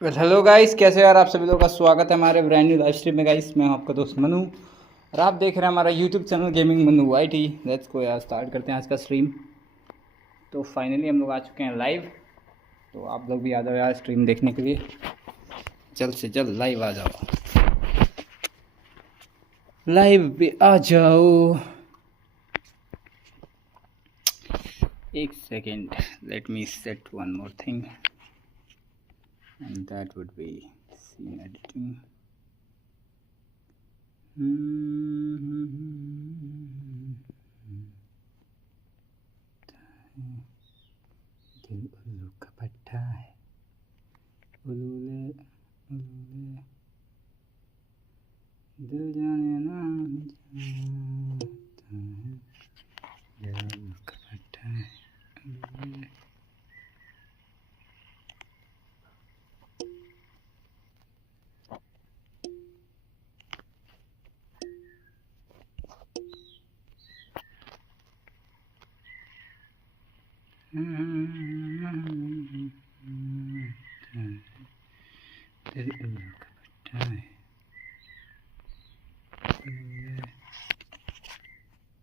Hello guys, कैसे हो यार। आप सभी लोगों का स्वागत है हमारे ब्रांड न्यू लाइव स्ट्रीम में। गाइस मैं आपका दोस्त मनु और आप देख रहे हैं हमारा YouTube channel gaming Manu YT. Let's को यार स्टार्ट करते हैं आज का स्ट्रीम। तो फाइनली हम लोग आ चुके हैं लाइव। तो आप लोग भी आ जाओ यार स्ट्रीम देखने के लिए, जल्द से जल्द लाइव आ जाओ, लाइव पे आ जाओ। एक second, let me set one more thing and that would be scene editing. दिल उल्लू का पट्टा है, उल्लू उल्लू दिल जाने ना जाता है, दिल उल्लू का पट्टा है,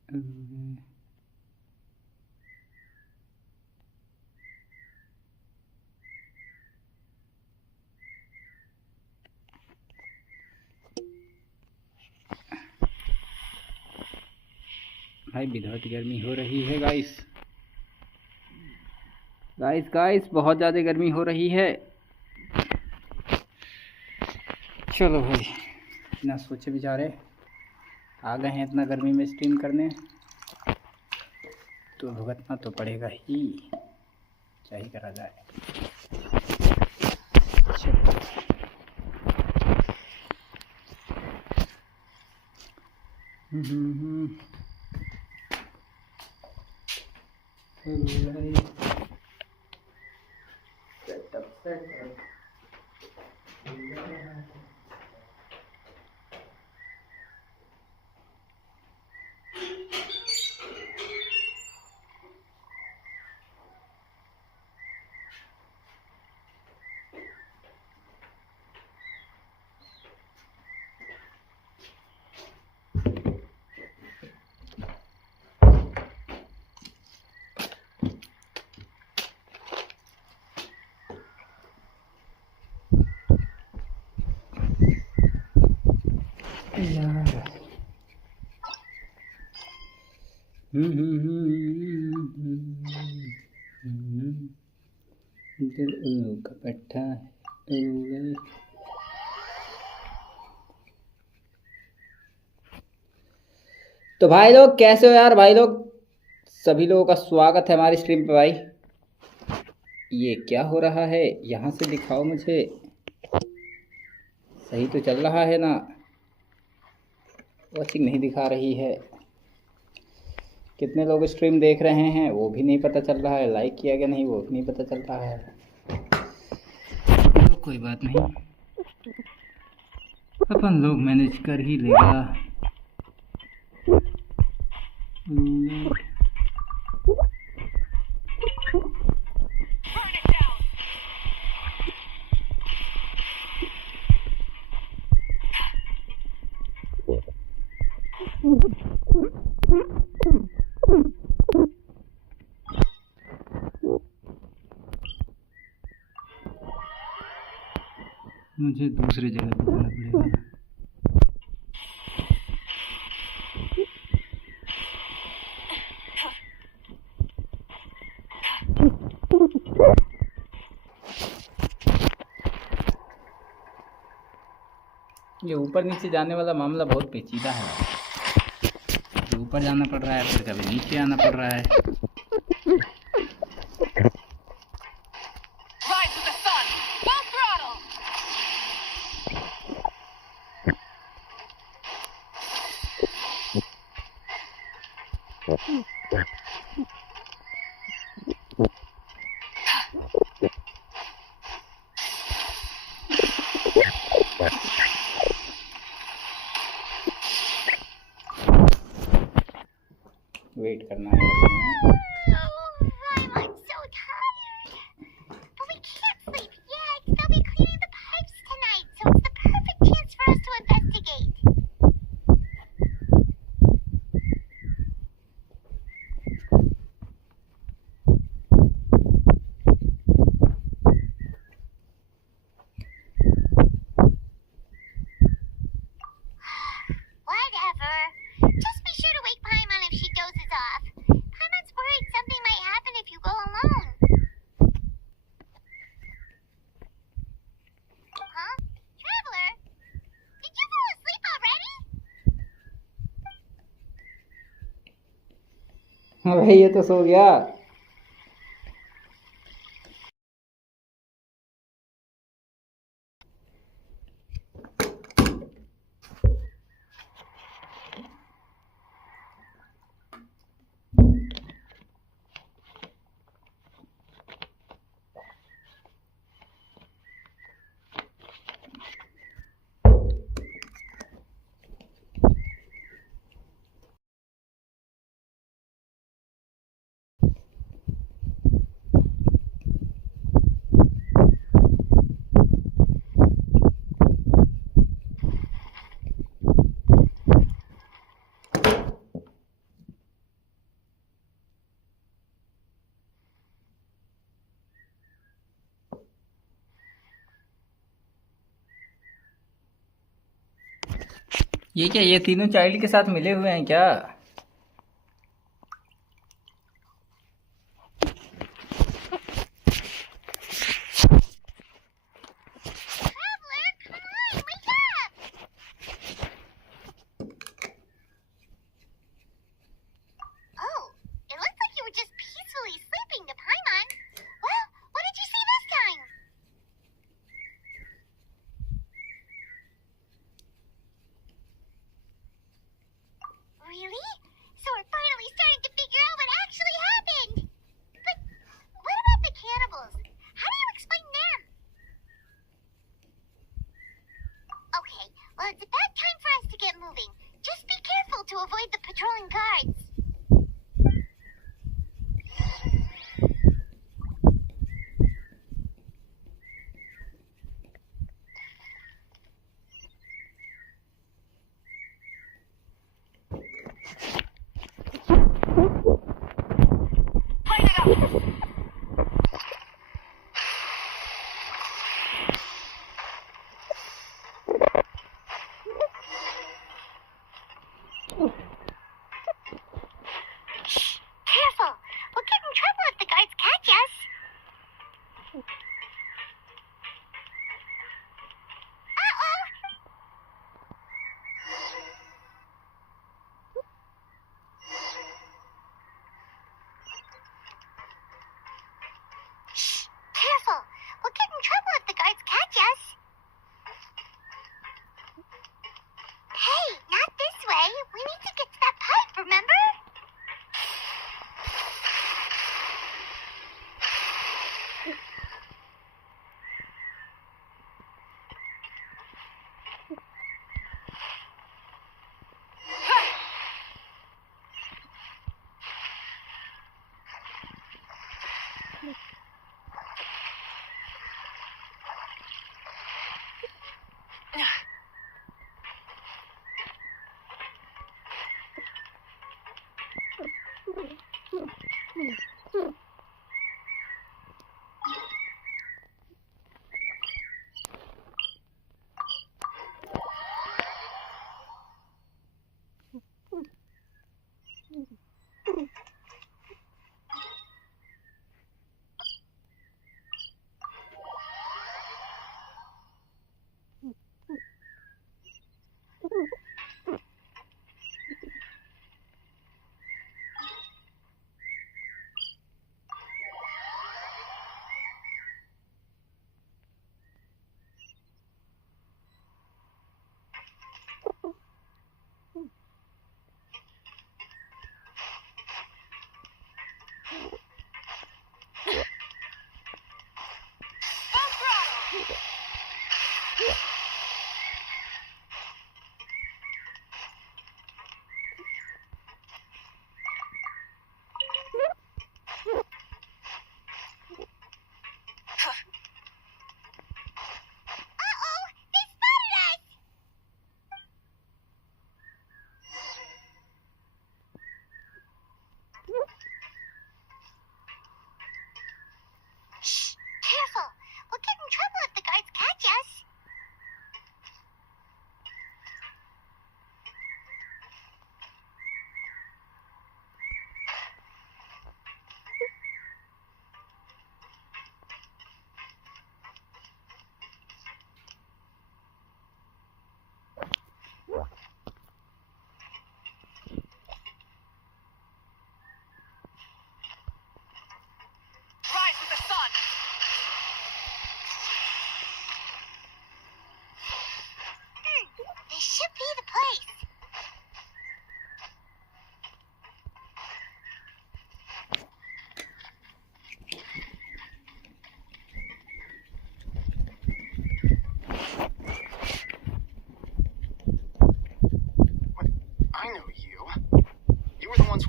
उल्लू। भाई बहुत गर्मी हो रही है गाइस, बहुत ज़्यादा गर्मी हो रही है। चलो भाई, बिना सोचे विचारे आ गए हैं इतना गर्मी में स्ट्रीम करने, तो भुगतना तो पड़ेगा ही, क्या ही करा जाए। दिल उल्लू का पट्टा है। तो भाई लोग कैसे हो यार। भाई लोग सभी लोगों का स्वागत है हमारी स्ट्रीम पे। भाई ये क्या हो रहा है, यहाँ से दिखाओ मुझे, सही तो चल रहा है ना। वॉचिंग नहीं दिखा रही है, कितने लोग स्ट्रीम देख रहे हैं वो भी नहीं पता चल रहा है, लाइक किया गया नहीं वो भी नहीं पता चल रहा है। तो कोई बात नहीं, अपन लोग मैनेज कर ही लेगा। मुझे दूसरी जगह पे जाना पड़ेगा। ये ऊपर नीचे जाने वाला मामला बहुत पेचीदा है। कभी ऊपर जाना पड़ रहा है, फिर कभी नीचे आना पड़ रहा है। वेट करना है। I'm so tired. But we can't sleep yet. They'll be cleaning the भाई ये तो सो गया। ये क्या, ये तीनों चाइल्ड के साथ मिले हुए हैं क्या? Well, it's about time for us to get moving. Just be careful to avoid the patrolling guards. Careful! We'll get in trouble if the guards catch us. Uh-oh!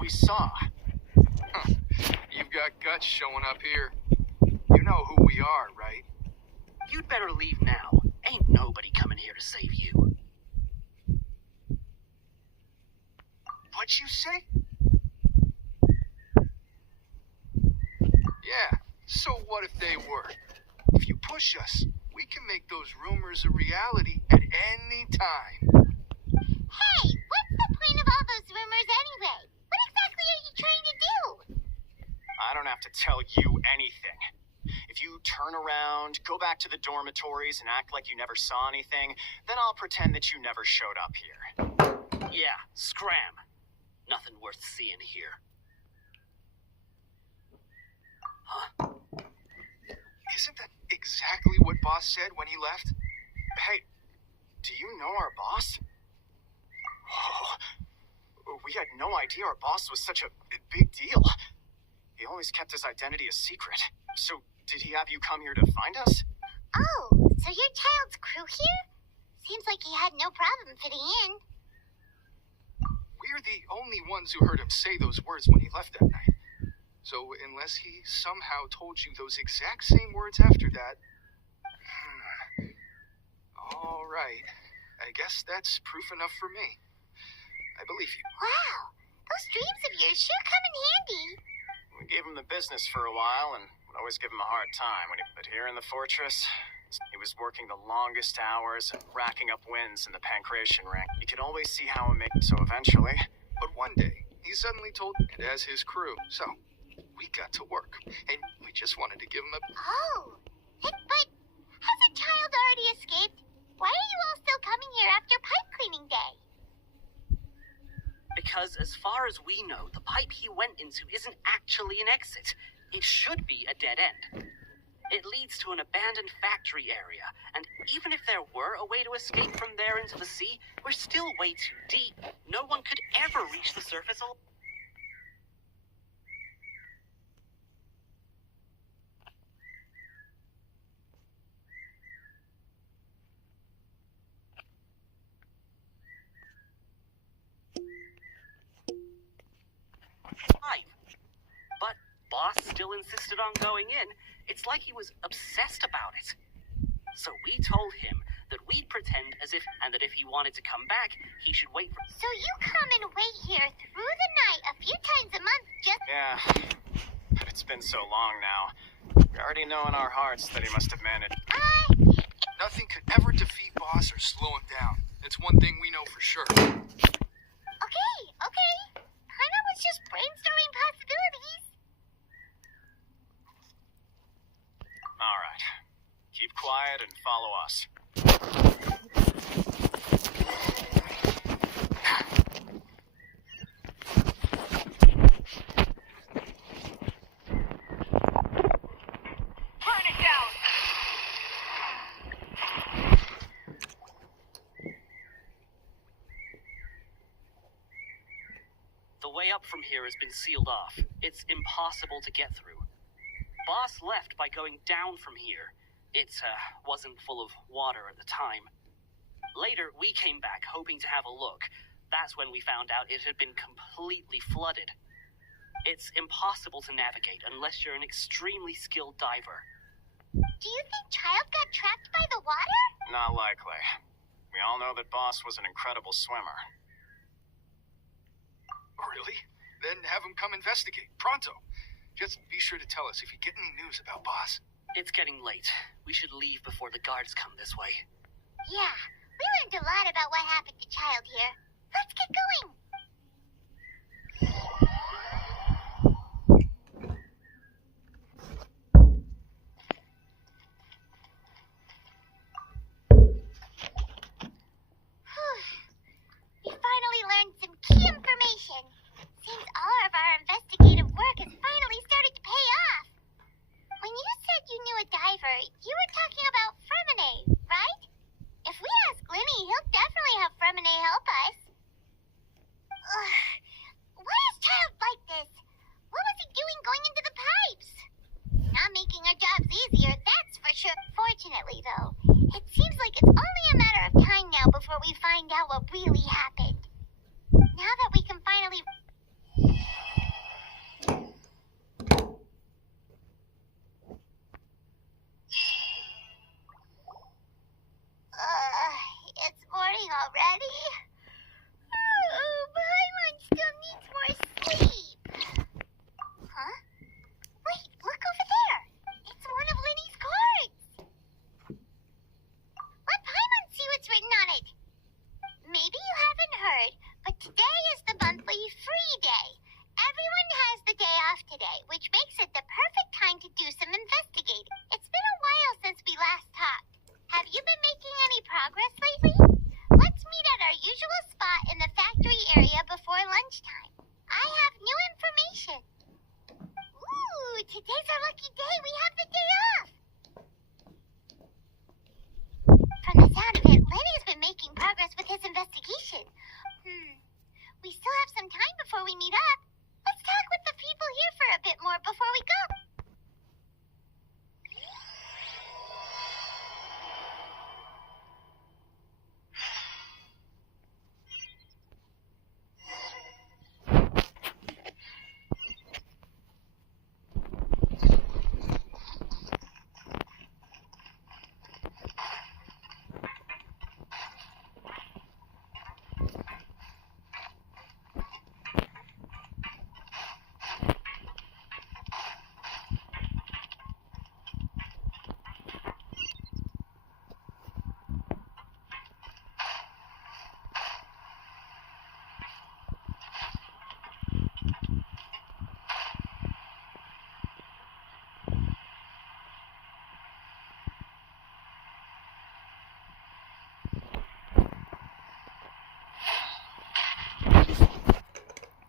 we saw. Huh. You've got guts showing up here. You know who we are, right? You'd better leave now. Ain't nobody coming here to save you. What'd you say? Yeah, so what if they were? If you push us, we can make those rumors a reality at any time. Hey, what's the point of all those rumors anyway? What exactly are you trying to do? I don't have to tell you anything. If you turn around, go back to the dormitories, and act like you never saw anything, then I'll pretend that you never showed up here. Yeah, scram. Nothing worth seeing here. Huh? Isn't that exactly what Boss said when he left? Hey, do you know our boss? Oh, we had no idea our boss was such a big deal. He always kept his identity a secret. So, did he have you come here to find us? Oh, so your child's crew here? Seems like he had no problem fitting in. We're the only ones who heard him say those words when he left that night. So unless he somehow told you those exact same words after that... All right. I guess that's proof enough for me. I believe you. Wow, those dreams of yours sure come in handy. We gave him the business for a while and would always give him a hard time. But here in the fortress, he was working the longest hours and racking up wins in the pancreation rank. You could always see how it made. So eventually... But one day, he suddenly told it as his crew. So, we got to work. And we just wanted to give him a... Oh, but has a child already escaped? Why are you all still coming here after pipe cleaning day? Because as far as we know, the pipe he went into isn't actually an exit. It should be a dead end. It leads to an abandoned factory area, and even if there were a way to escape from there into the sea, we're still way too deep. No one could ever reach the surface alive. But Boss still insisted on going in. It's like he was obsessed about it. So we told him that we'd pretend as if, and that if he wanted to come back, he should wait for... So you come and wait here through the night a few times a month just... Yeah, but it's been so long now. We already know in our hearts that he must have managed. Nothing could ever defeat Boss or slow him down. It's one thing we know for sure. Okay. Kinda was just brainstorming possibilities. All right. Keep quiet and follow us. Burn it down! The way up from here has been sealed off. It's impossible to get through. Boss left by going down from here. It wasn't full of water at the time. Later, we came back hoping to have a look. That's when we found out it had been completely flooded. It's impossible to navigate unless you're an extremely skilled diver. Do you think Child got trapped by the water? Not likely. We all know that Boss was an incredible swimmer. Really? Then have him come investigate. Pronto. Just be sure to tell us if you get any news about Boss. It's getting late. We should leave before the guards come this way. Yeah, we learned a lot about what happened to Child here. Let's get going. We finally learned some key information. Seems all of our investigative work has finally started to pay off. When you said you knew a diver, you were talking about Fremine, right? If we ask Glenny, he'll definitely have Fremine help us. today, which makes it the perfect time to do some investigating. It's been a while since we last talked. Have you been making any progress lately? Let's meet at our usual spot in the factory area before lunchtime. I have new information. Ooh, today's our lucky day. We have the day off. From the sound of it, Lenny's been making progress with his investigation. We still have some time before we meet up. Let's talk with the people here for a bit more before we go.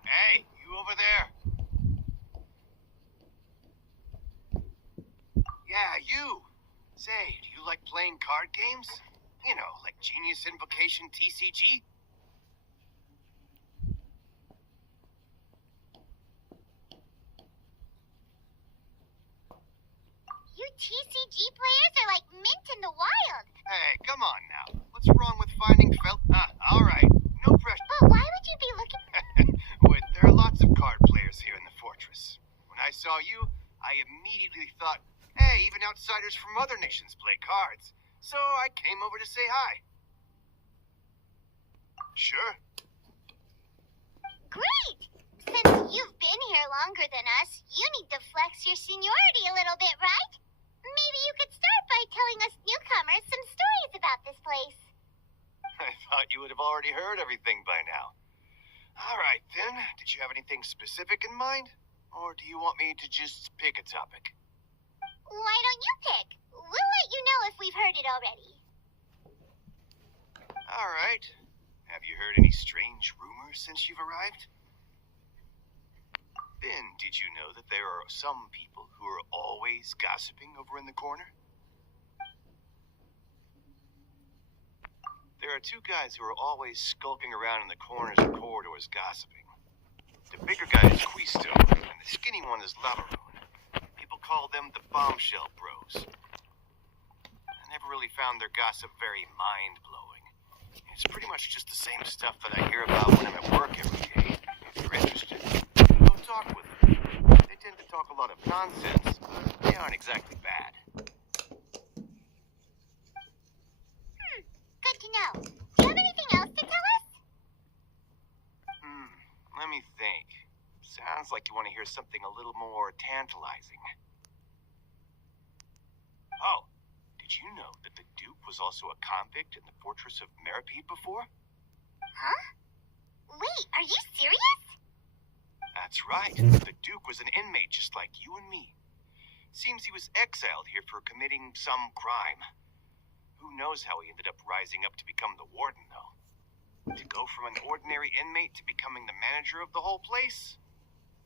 Hey, you over there? Yeah, you. Say, do you like playing card games? You know, like Genius Invocation TCG? You TCG players are like mint in the wild. Hey, come on now. What's wrong with finding all right. No pressure. But why would you be looking... Wait, there are lots of card players here in the fortress. When I saw you, I immediately thought, hey, even outsiders from other nations play cards. So I came over to say hi. Sure. Great! Since you've been here longer than us, you need to flex your seniority a little bit, right? Maybe you could start by telling us newcomers some stories about this place. I thought you would have already heard everything by now. All right, then. Did you have anything specific in mind? Or do you want me to just pick a topic? Why don't you pick? We'll let you know if we've heard it already. All right. Have you heard any strange rumors since you've arrived? Ben, did you know that there are some people who are always gossiping over in the corner? There are two guys who are always skulking around in the corners and corridors gossiping. The bigger guy is Quisto, and the skinny one is Lavaroon. People call them the Bombshell Bros. I never really found their gossip very mind-blowing. It's pretty much just the same stuff that I hear about when I'm at work every day. If you're interested, go talk with them. They tend to talk a lot of nonsense, but they aren't exactly bad. Good to know. Do you have anything else to tell us? Let me think. Sounds like you want to hear something a little more tantalizing. Oh, did you know that the Duke was also a convict in the fortress of Meripede before? Huh? Wait, are you serious? That's right. The Duke was an inmate just like you and me. Seems he was exiled here for committing some crime. Who knows how he ended up rising up to become the warden, though. To go from an ordinary inmate to becoming the manager of the whole place?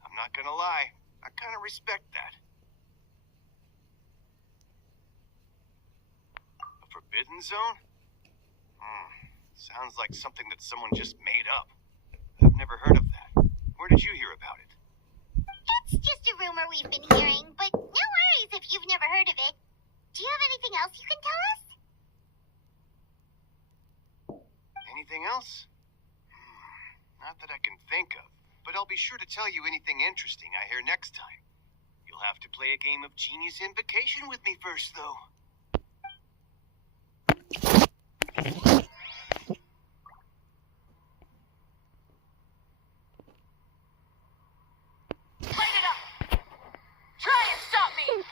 I'm not gonna lie, I kind of respect that. A forbidden zone? Sounds like something that someone just made up. I've never heard of that. Where did you hear about it? It's just a rumor we've been hearing, but no worries if you've never heard of it. Do you have anything else you can tell us? Anything else? Not that I can think of, but I'll be sure to tell you anything interesting I hear next time. You'll have to play a game of Genius Invocation with me first, though. Light it up! Try and stop me!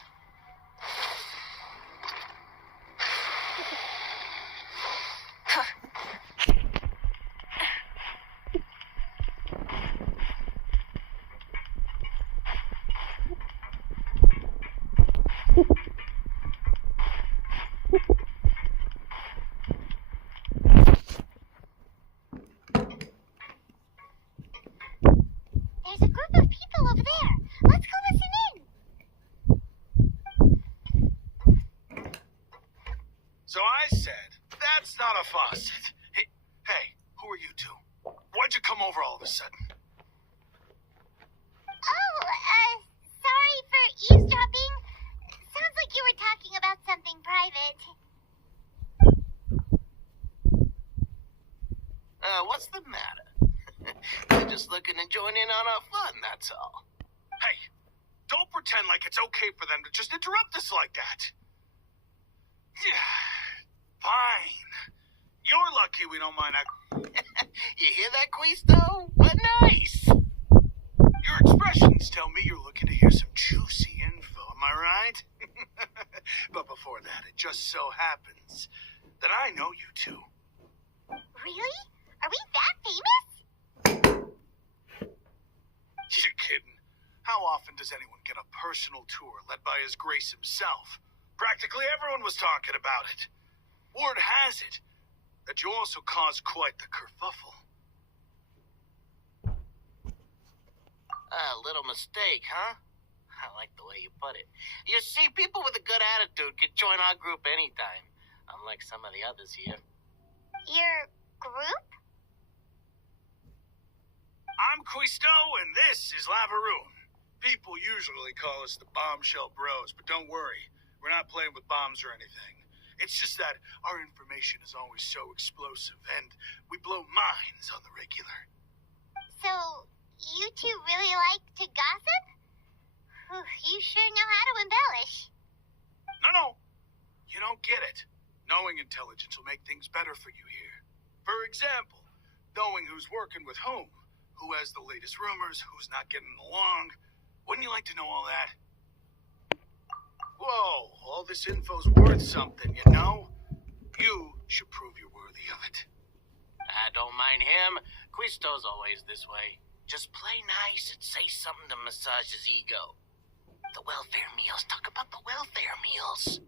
I said, that's not a faucet. Hey, who are you two? Why'd you come over all of a sudden? Oh, sorry for eavesdropping. Sounds like you were talking about something private. What's the matter? We're just looking to join in on our fun, that's all. Hey, don't pretend like it's okay for them to just interrupt us like that. Yeah, fine. You're lucky we don't mind. You hear that, Quisto? What nice! Your expressions tell me you're looking to hear some juicy info, am I right? But before that, it just so happens that I know you two. Really? Are we that famous? You're kidding. How often does anyone get a personal tour led by His Grace himself? Practically everyone was talking about it. Word has it that you also caused quite the kerfuffle. A little mistake, huh? I like the way you put it. You see, people with a good attitude can join our group anytime, unlike some of the others here. Your group? I'm Quisto, and this is Lavaroon. People usually call us the Bombshell Bros, but don't worry. We're not playing with bombs or anything. It's just that our information is always so explosive, and we blow minds on the regular. So, you two really like to gossip? Whew, you sure know how to embellish. No. You don't get it. Knowing intelligence will make things better for you here. For example, knowing who's working with whom, who has the latest rumors, who's not getting along. Wouldn't you like to know all that? Whoa, all this info's worth something, you know? You should prove you're worthy of it. I don't mind him. Quisto's always this way. Just play nice and say something to massage his ego. The welfare meals. Talk about the welfare meals.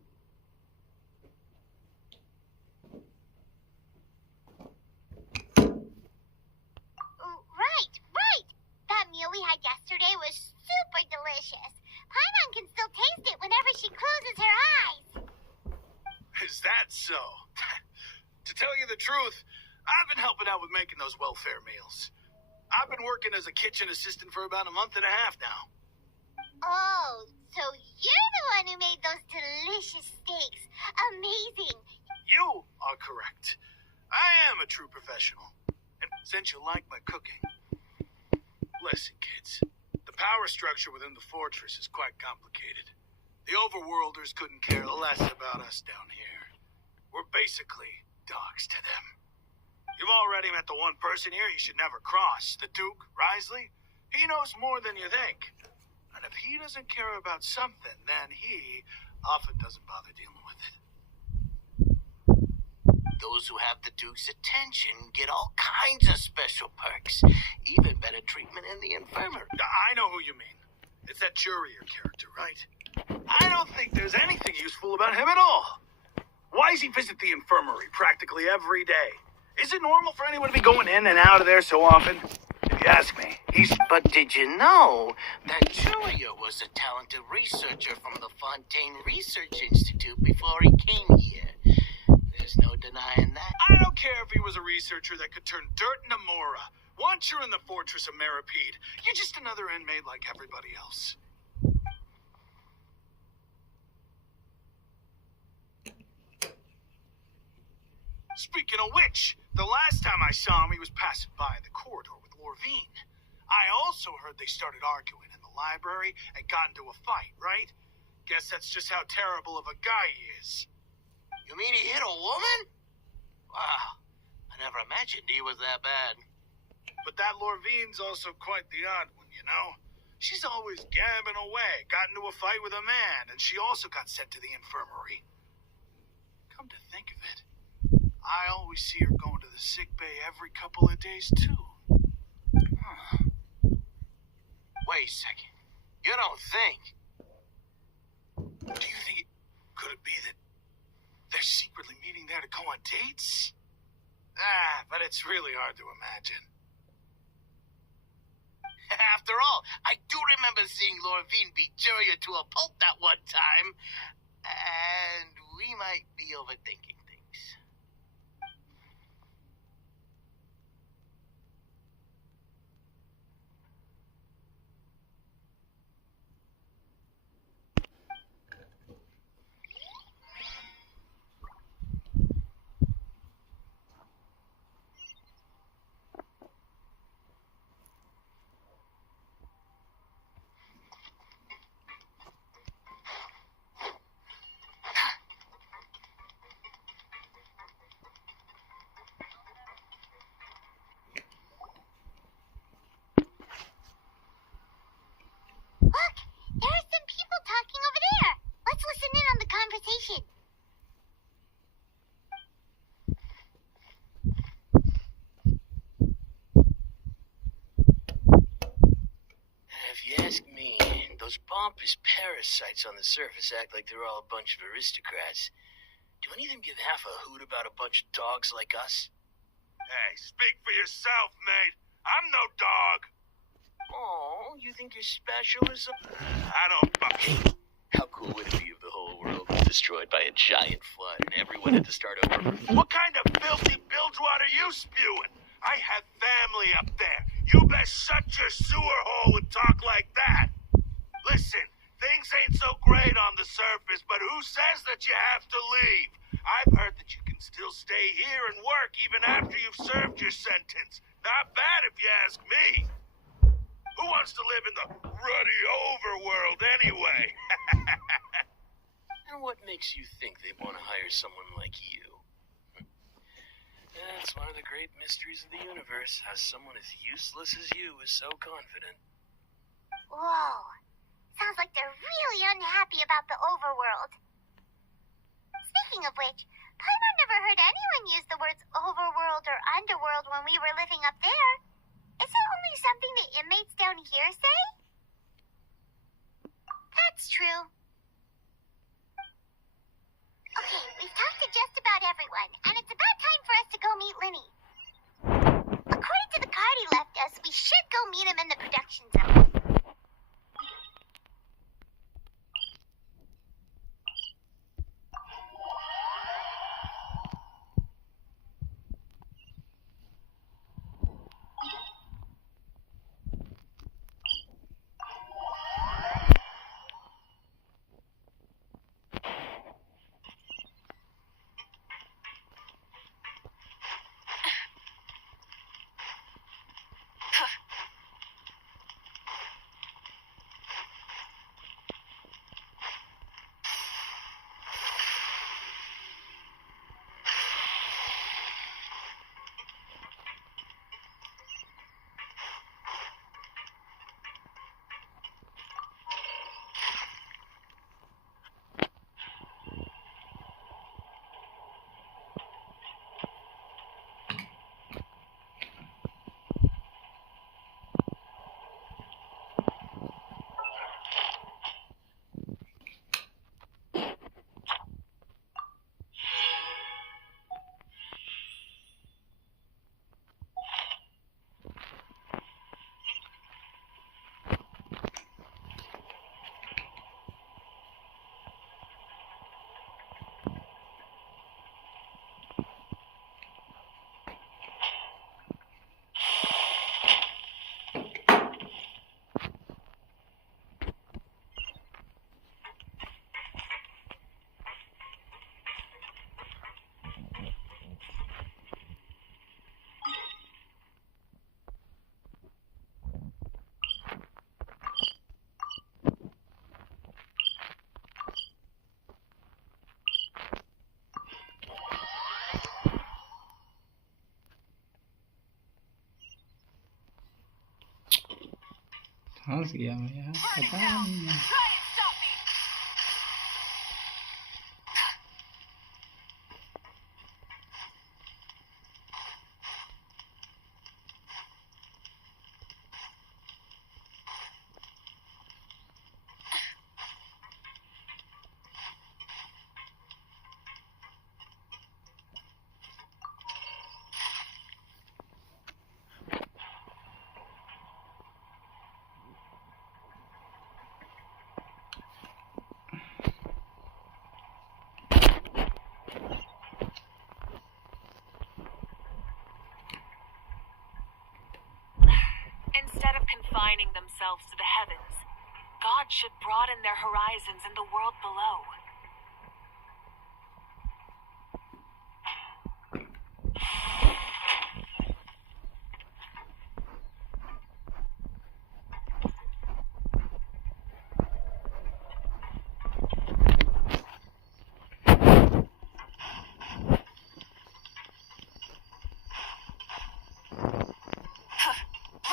Right. That meal we had yesterday was super delicious. Paimon can still taste it whenever she closes her eyes. Is that so? To tell you the truth, I've been helping out with making those welfare meals. I've been working as a kitchen assistant for about a month and a half now. Oh, so you're the one who made those delicious steaks. Amazing. You are correct. I am a true professional. And since you like my cooking, listen, kids. The power structure within the fortress is quite complicated. The overworlders couldn't care less about us down here. We're basically dogs to them. You've already met the one person here you should never cross, the Duke, Risley. He knows more than you think. And if he doesn't care about something, then he often doesn't bother dealing with it. Those who have the Duke's attention get all kinds of special perks. Even better treatment in the infirmary. I know who you mean. It's that Jurier character, right? I don't think there's anything useful about him at all. Why does he visit the infirmary practically every day? Is it normal for anyone to be going in and out of there so often? If you ask me, he's... But did you know that Jurier was a talented researcher from the Fontaine Research Institute before he came here? There's no denying that. I don't care if he was a researcher that could turn dirt into Mora. Once you're in the fortress of Meripede, you're just another inmate like everybody else. Speaking of which, the last time I saw him, he was passing by the corridor with Lorvine. I also heard they started arguing in the library and got into a fight, right? Guess that's just how terrible of a guy he is. You mean he hit a woman? Wow, I never imagined he was that bad. But that Lorvine's also quite the odd one, you know? She's always gabbing away, got into a fight with a man, and she also got sent to the infirmary. Come to think of it, I always see her going to the sick bay every couple of days, too. Huh. Wait a second. You don't think? Do you think could it be that they're secretly meeting there to go on dates? But it's really hard to imagine. After all, I do remember seeing Lorvine beat Jurier to a pulp that one time. And we might be overthinking things. Those pompous parasites on the surface act like they're all a bunch of aristocrats. Do any of them give half a hoot about a bunch of dogs like us? Hey, speak for yourself, mate. I'm no dog. Oh, you think you're special or something? I don't fucking... How cool would it be if the whole world was destroyed by a giant flood and everyone had to start over? What kind of filthy bilgewater are you spewing? I have family up there. You best shut your sewer hole and talk like that. Listen, things ain't so great on the surface, but who says that you have to leave? I've heard that you can still stay here and work even after you've served your sentence. Not bad if you ask me. Who wants to live in the ruddy overworld anyway? And what makes you think they want to hire someone like you? That's one of the great mysteries of the universe, how someone as useless as you is so confident. Whoa. Sounds like they're really unhappy about the overworld. Speaking of which, Paimon never heard anyone use the words overworld or underworld when we were living up there. Is it only something the inmates down here say? That's true. Okay, we've talked to just about everyone, and it's about time for us to go meet Linny. According to the card he left us, we should go meet him in the production zone. फंस गया मैं यार, पता नहीं। Instead of confining themselves to the heavens, God should broaden their horizons in the world below.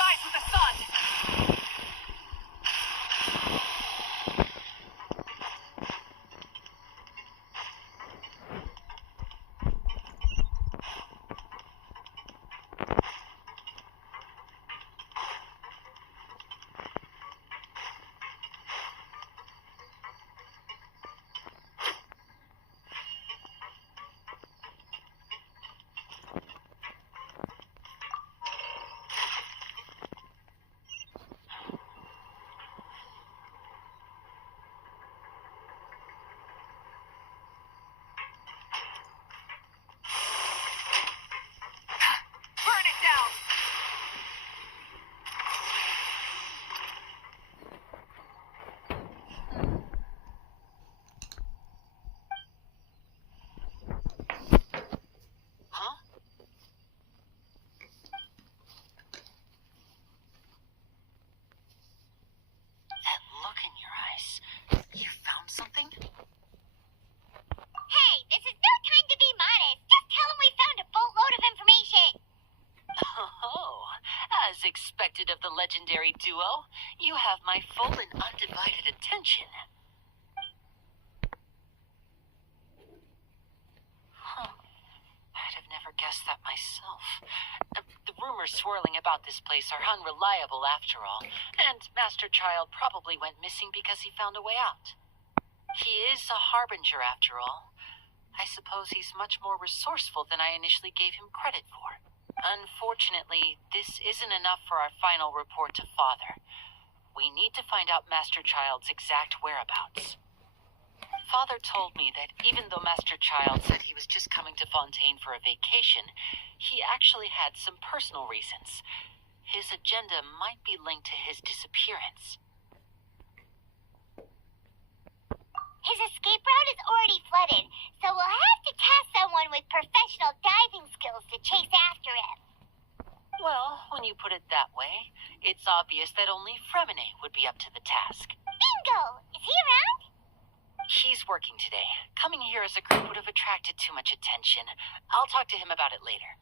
Rise with the sun! legendary duo. You have my full and undivided attention. Huh. I'd have never guessed that myself. The rumors swirling about this place are unreliable after all, and Master Child probably went missing because he found a way out. He is a harbinger after all. I suppose he's much more resourceful than I initially gave him credit for. Unfortunately, this isn't enough for our final report to Father. We need to find out Master Child's exact whereabouts. Father told me that even though Master Child said he was just coming to Fontaine for a vacation, he actually had some personal reasons. His agenda might be linked to his disappearance. His escape route is already flooded, so we'll have to task someone with professional diving skills to chase after him. Well, when you put it that way, it's obvious that only Fremine would be up to the task. Bingo! Is he around? He's working today. Coming here as a group would have attracted too much attention. I'll talk to him about it later.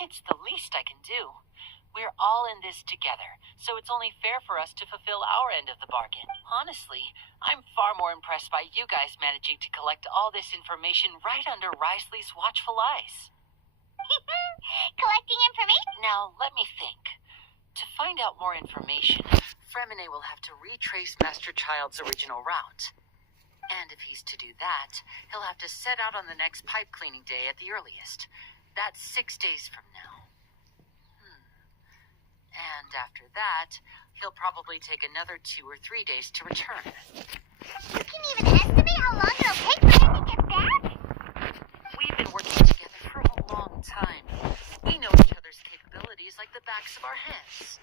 It's the least I can do. We're all in this together, so it's only fair for us to fulfill our end of the bargain. Honestly, I'm far more impressed by you guys managing to collect all this information right under Risley's watchful eyes. Collecting information? Now, let me think. To find out more information, Fremine will have to retrace Master Child's original route. And if he's to do that, he'll have to set out on the next pipe cleaning day at the earliest. That's 6 days from now. And after that, he'll probably take another 2 or 3 days to return. You can even estimate how long it'll take for him to get back? We've been working together for a long time. We know each other's capabilities like the backs of our hands.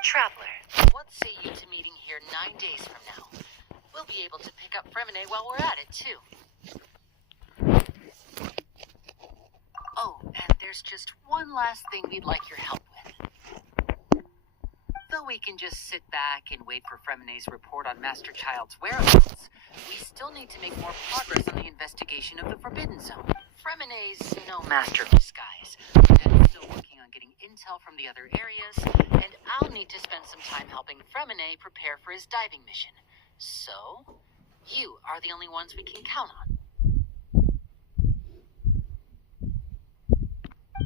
Traveler, what say you to meeting here 9 days from now? We'll be able to pick up Fremine while we're at it, too. Oh, and there's just one last thing we'd like your help with. Though we can just sit back and wait for Fremine's report on Master Child's whereabouts, we still need to make more progress on the investigation of the Forbidden Zone. Fremine's no master of disguise, but I'm still working on getting intel from the other areas, and I'll need to spend some time helping Fremine prepare for his diving mission. So, you are the only ones we can count on.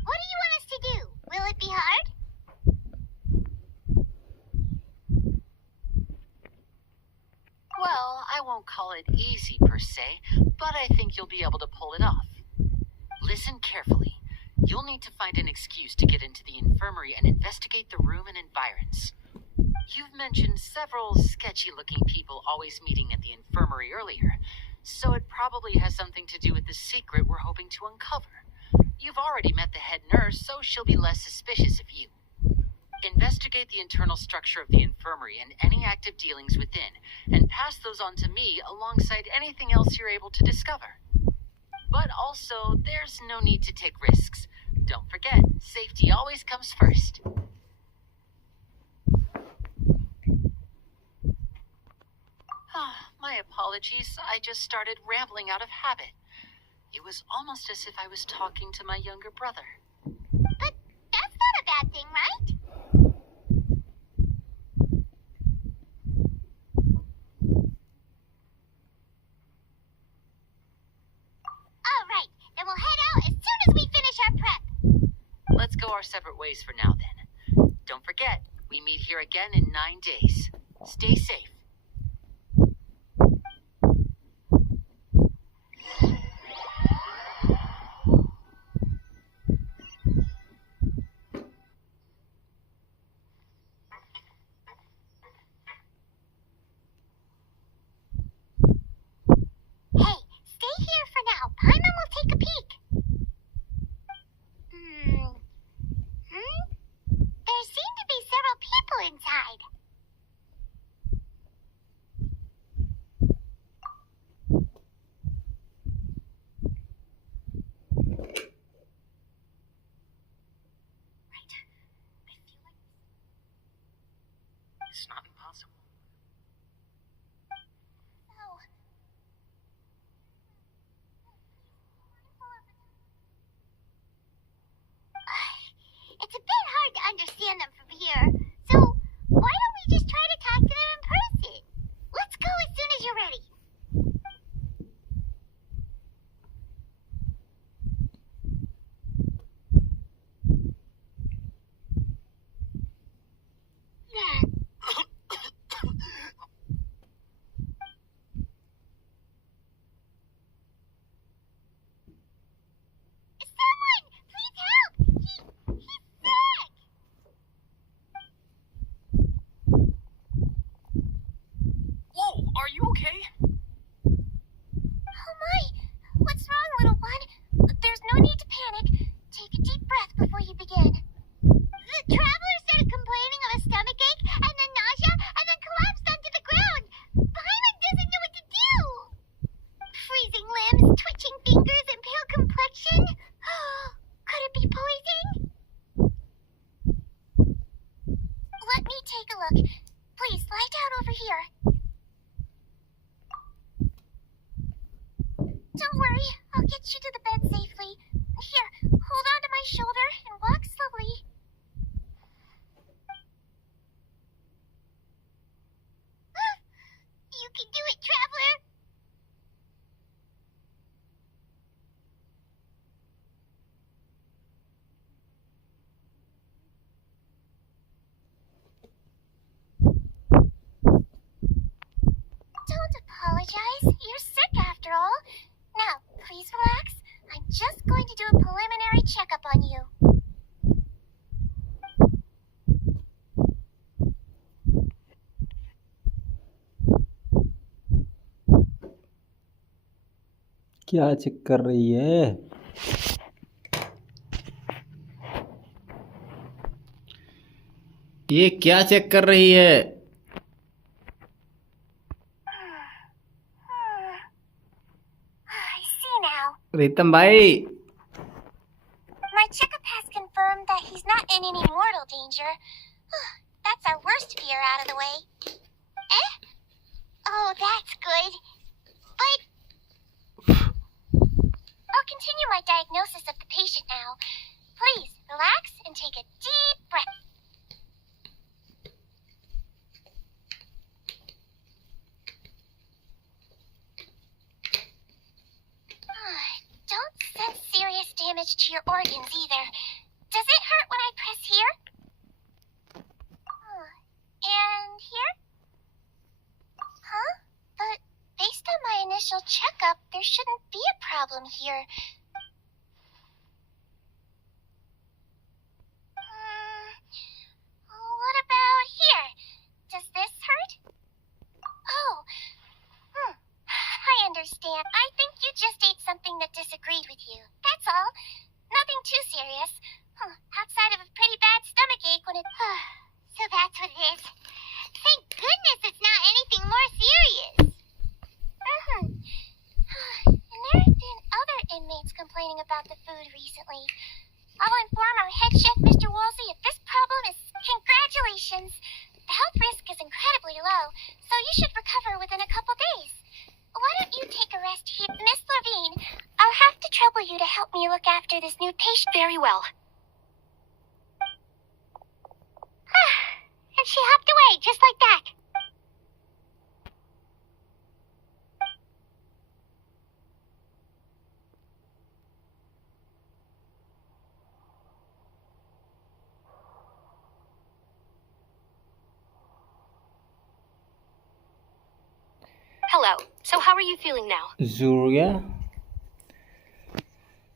What do you want us to do? Will it be hard? Well, I won't call it easy per se, but I think you'll be able to pull it off. Listen carefully. You'll need to find an excuse to get into the infirmary and investigate the room and environs. You've mentioned several sketchy-looking people always meeting at the infirmary earlier, so it probably has something to do with the secret we're hoping to uncover. You've already met the head nurse, so she'll be less suspicious of you. Investigate the internal structure of the infirmary and any active dealings within, and pass those on to me alongside anything else you're able to discover. But also, there's no need to take risks. Don't forget, safety always comes first. My apologies, I just started rambling out of habit. It was almost as if I was talking to my younger brother. But that's not a bad thing, right? All right, then we'll head out as soon as we finish our prep. Let's go our separate ways for now, then. Don't forget, we meet here again in 9 days. Stay safe. Inside. It's not impossible. No. okay? Oh my! What's wrong, little one? There's no need to panic. Take a deep breath before you begin. The traveler started complaining of a stomachache, and then nausea, and then collapsed onto the ground. Paimon doesn't know what to do! Freezing limbs, twitching fingers, and pale complexion? Could it be poison? Let me take a look. Please, lie down over here. Don't worry, I'll get you to the bed safely. Here, hold on to my shoulder and walk slowly. You can do it, traveler! Don't apologize. You're sick after all. Now, please relax. I'm just going to do a preliminary checkup on you. क्या check कर रही है? ये क्या check कर रही है? I see now. Ritam भाई, My checkup has confirmed that he's not in any mortal danger. That's our worst fear out of the way. Eh? Oh, that's good. But I'll continue my diagnosis of the patient now. Please, relax and take a deep breath. Don't sense serious damage to your organs either. Does it hurt when I press here? And here? Huh? But based on my initial checkup, there shouldn't be a problem here. What about here? Does this hurt? Oh. I understand. I think you just ate something that disagreed with you. That's all. Nothing too serious. Outside of a pretty bad stomachache when it... So that's what it is. Thank goodness it's not anything more serious. And there have been other inmates complaining about the food recently. I'll inform our head chef, Mr. Wolsey, if this problem is... Congratulations! The health risk is incredibly low, so you should recover within a couple days. Why don't you take a rest here? Miss Levine, I'll have to trouble you to help me look after this new patient. Very well. And she hopped away, just like that. Hello. So how are you feeling now? Zuria,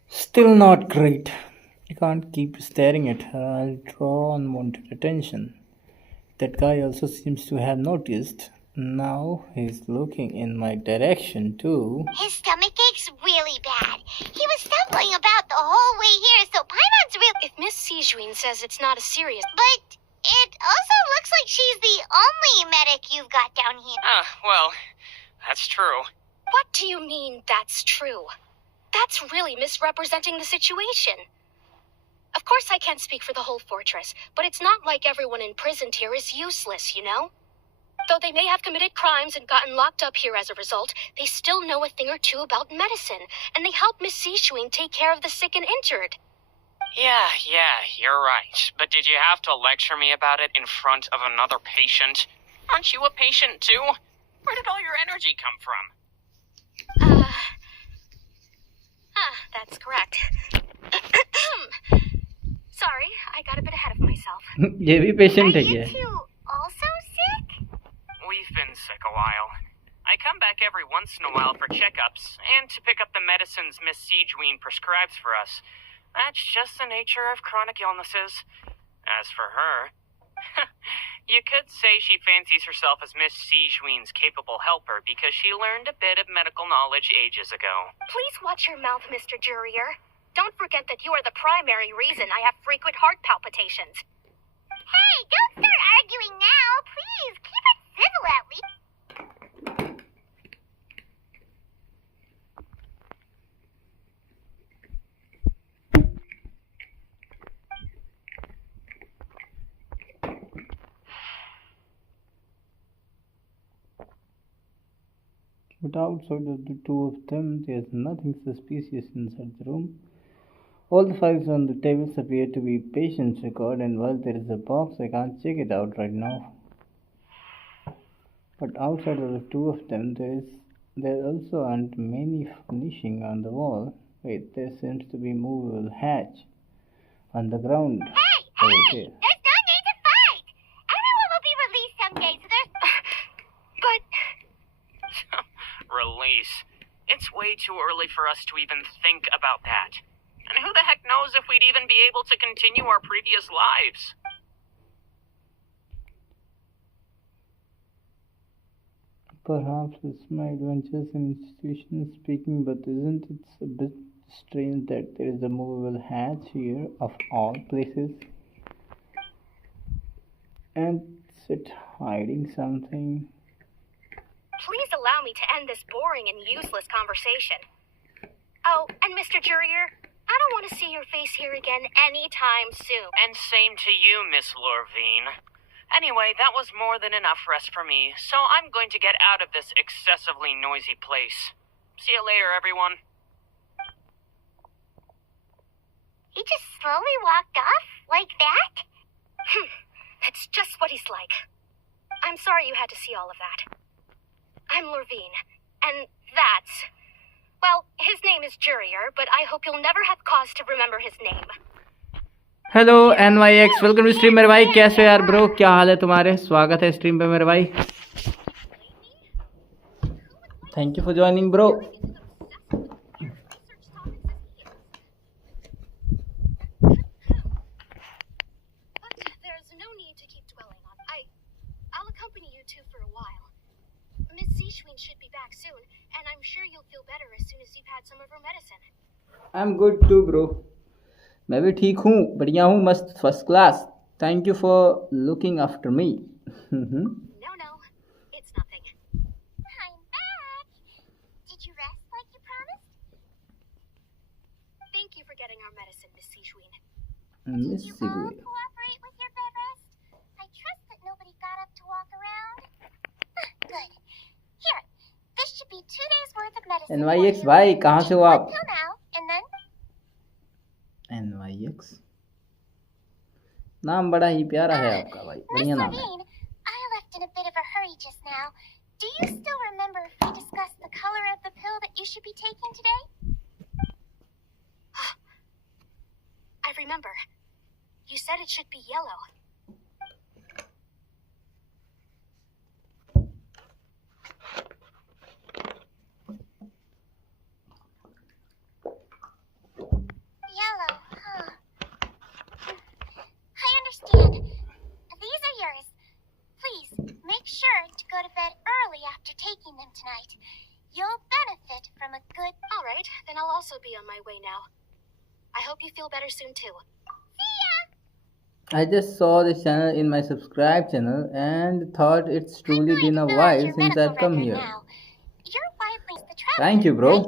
still not great. I can't keep staring at her. I'll draw unwanted attention. That guy also seems to have noticed. Now he's looking in my direction too. His stomachache's really bad. He was stumbling about the whole way here, so Paimon's real... If Miss Sijuin says it's not a serious... But it also looks like she's the only medic you've got down here. Well, that's true. What do you mean that's true? That's really misrepresenting the situation. Of course I can't speak for the whole fortress, but it's not like everyone imprisoned here is useless, you know? Though they may have committed crimes and gotten locked up here as a result, they still know a thing or two about medicine, and they help Miss Sijuin take care of the sick and injured. Yeah, you're right. But did you have to lecture me about it in front of another patient? Aren't you a patient too? Where did all your energy come from? That's correct. Sorry, I got a bit ahead of myself. ये भी patient Are है you क्या? two also sick? We've been sick a while. I come back every once in a while for checkups and to pick up the medicines Miss Sijuin prescribes for us. That's just the nature of chronic illnesses. As for her, You could say she fancies herself as Miss Sijuin's capable helper because she learned a bit of medical knowledge ages ago. Please watch your mouth, Mr. Jurier. Don't forget that you are the primary reason I have frequent heart palpitations. Hey, don't start arguing now. Please, keep it civil at least. But outside of the two of them, there's nothing suspicious inside the room. All the files on the tables appear to be patient's record, and while there is a box, I can't check it out right now. But outside of the two of them, there also aren't many furnishing on the wall. Wait, there seems to be a movable hatch on the ground. Hey! Over Hey! here. There's no need to fight! Everyone will be released someday, so there's... But Release. It's way too early for us to even think about that. And who the heck knows if we'd even be able to continue our previous lives? Perhaps it's my adventures in institution speaking, but isn't it a bit strange that there is a movable hatch here of all places? And it hiding something? please allow me to end this boring and useless conversation. Oh, and Mr. Jurier, I don't want to see your face here again anytime soon. And same to you, Miss Lorvine. Anyway, that was more than enough rest for me, so I'm going to get out of this excessively noisy place. See you later, everyone. He just slowly walked off like that? That's just what he's like. I'm sorry you had to see all of that. I'm Lorvine, and that's... well, his name is Jurier, but I hope you'll never have cause to remember his name. Hello NYX welcome to stream मेरे भाई। कैसे हो यार bro, क्या हाल है तुम्हारे? स्वागत है स्ट्रीम पे मेरे भाई। Thank you for joining bro. There's no need to keep dwelling on. I'll accompany you two for a while. Miss Sijuin should be back soon, and I'm sure you'll feel better as soon as you've had some of her medicine. I am good too bro. मैं भी ठीक हूँ, बढ़िया हूँ, मस्त first class. Thank you for looking after me. No, it's nothing. I'm back. Did you rest like you promised? Thank you for getting our medicine, Miss Sijuin. Did you all cooperate with your bed rest? I trust that nobody got up to walk around. Good. Here, this should be 2 days worth of medicine. NYX for you. भाई कहाँ से हो Take आप? one pill now, and then NYX नाम बड़ा ही प्यारा है आपका भाई, Miss बढ़िया नाम है। Levine, I left in a bit of a hurry just now. Do you still remember if we discussed the color of the pill that you should be taking today? I remember. You said it should be yellow. Yellow, huh? I understand. These are yours. Please, make sure to go to bed early after taking them tonight. You'll benefit from a good... All right, then I'll also be on my way now. I hope you feel better soon too. See ya! I just saw this channel in my subscribe channel and thought it's I'm truly going been to a fill out while your since medical I've come record here. now. Your wife is the travel Thank you, nurse, bro. right?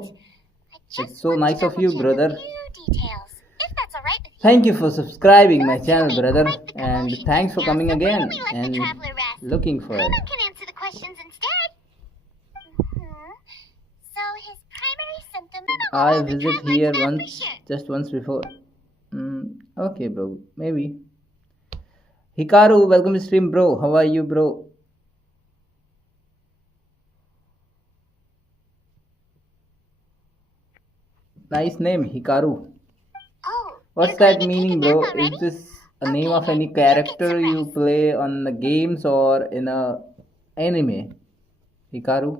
I just It's so want to nice of you, double-check brother. a few details, if that's all right with you. Thank you for subscribing my Those channel, two made brother, quite the and commotion thanks just for now, coming so why again don't we let the and traveler rest? looking for it. Paimon can answer the questions instead. So his primary symptom... I the visit traveler here cannot be once, sure. just once before. Okay, bro, maybe. Hikaru, welcome to stream, bro. How are you, bro? Nice name, Hikaru. Oh, What's you're going that to take meaning, a bro? nap already? Is this a name Okay, of any then, you get character some you rest. play on the games or in a anime? Hikaru?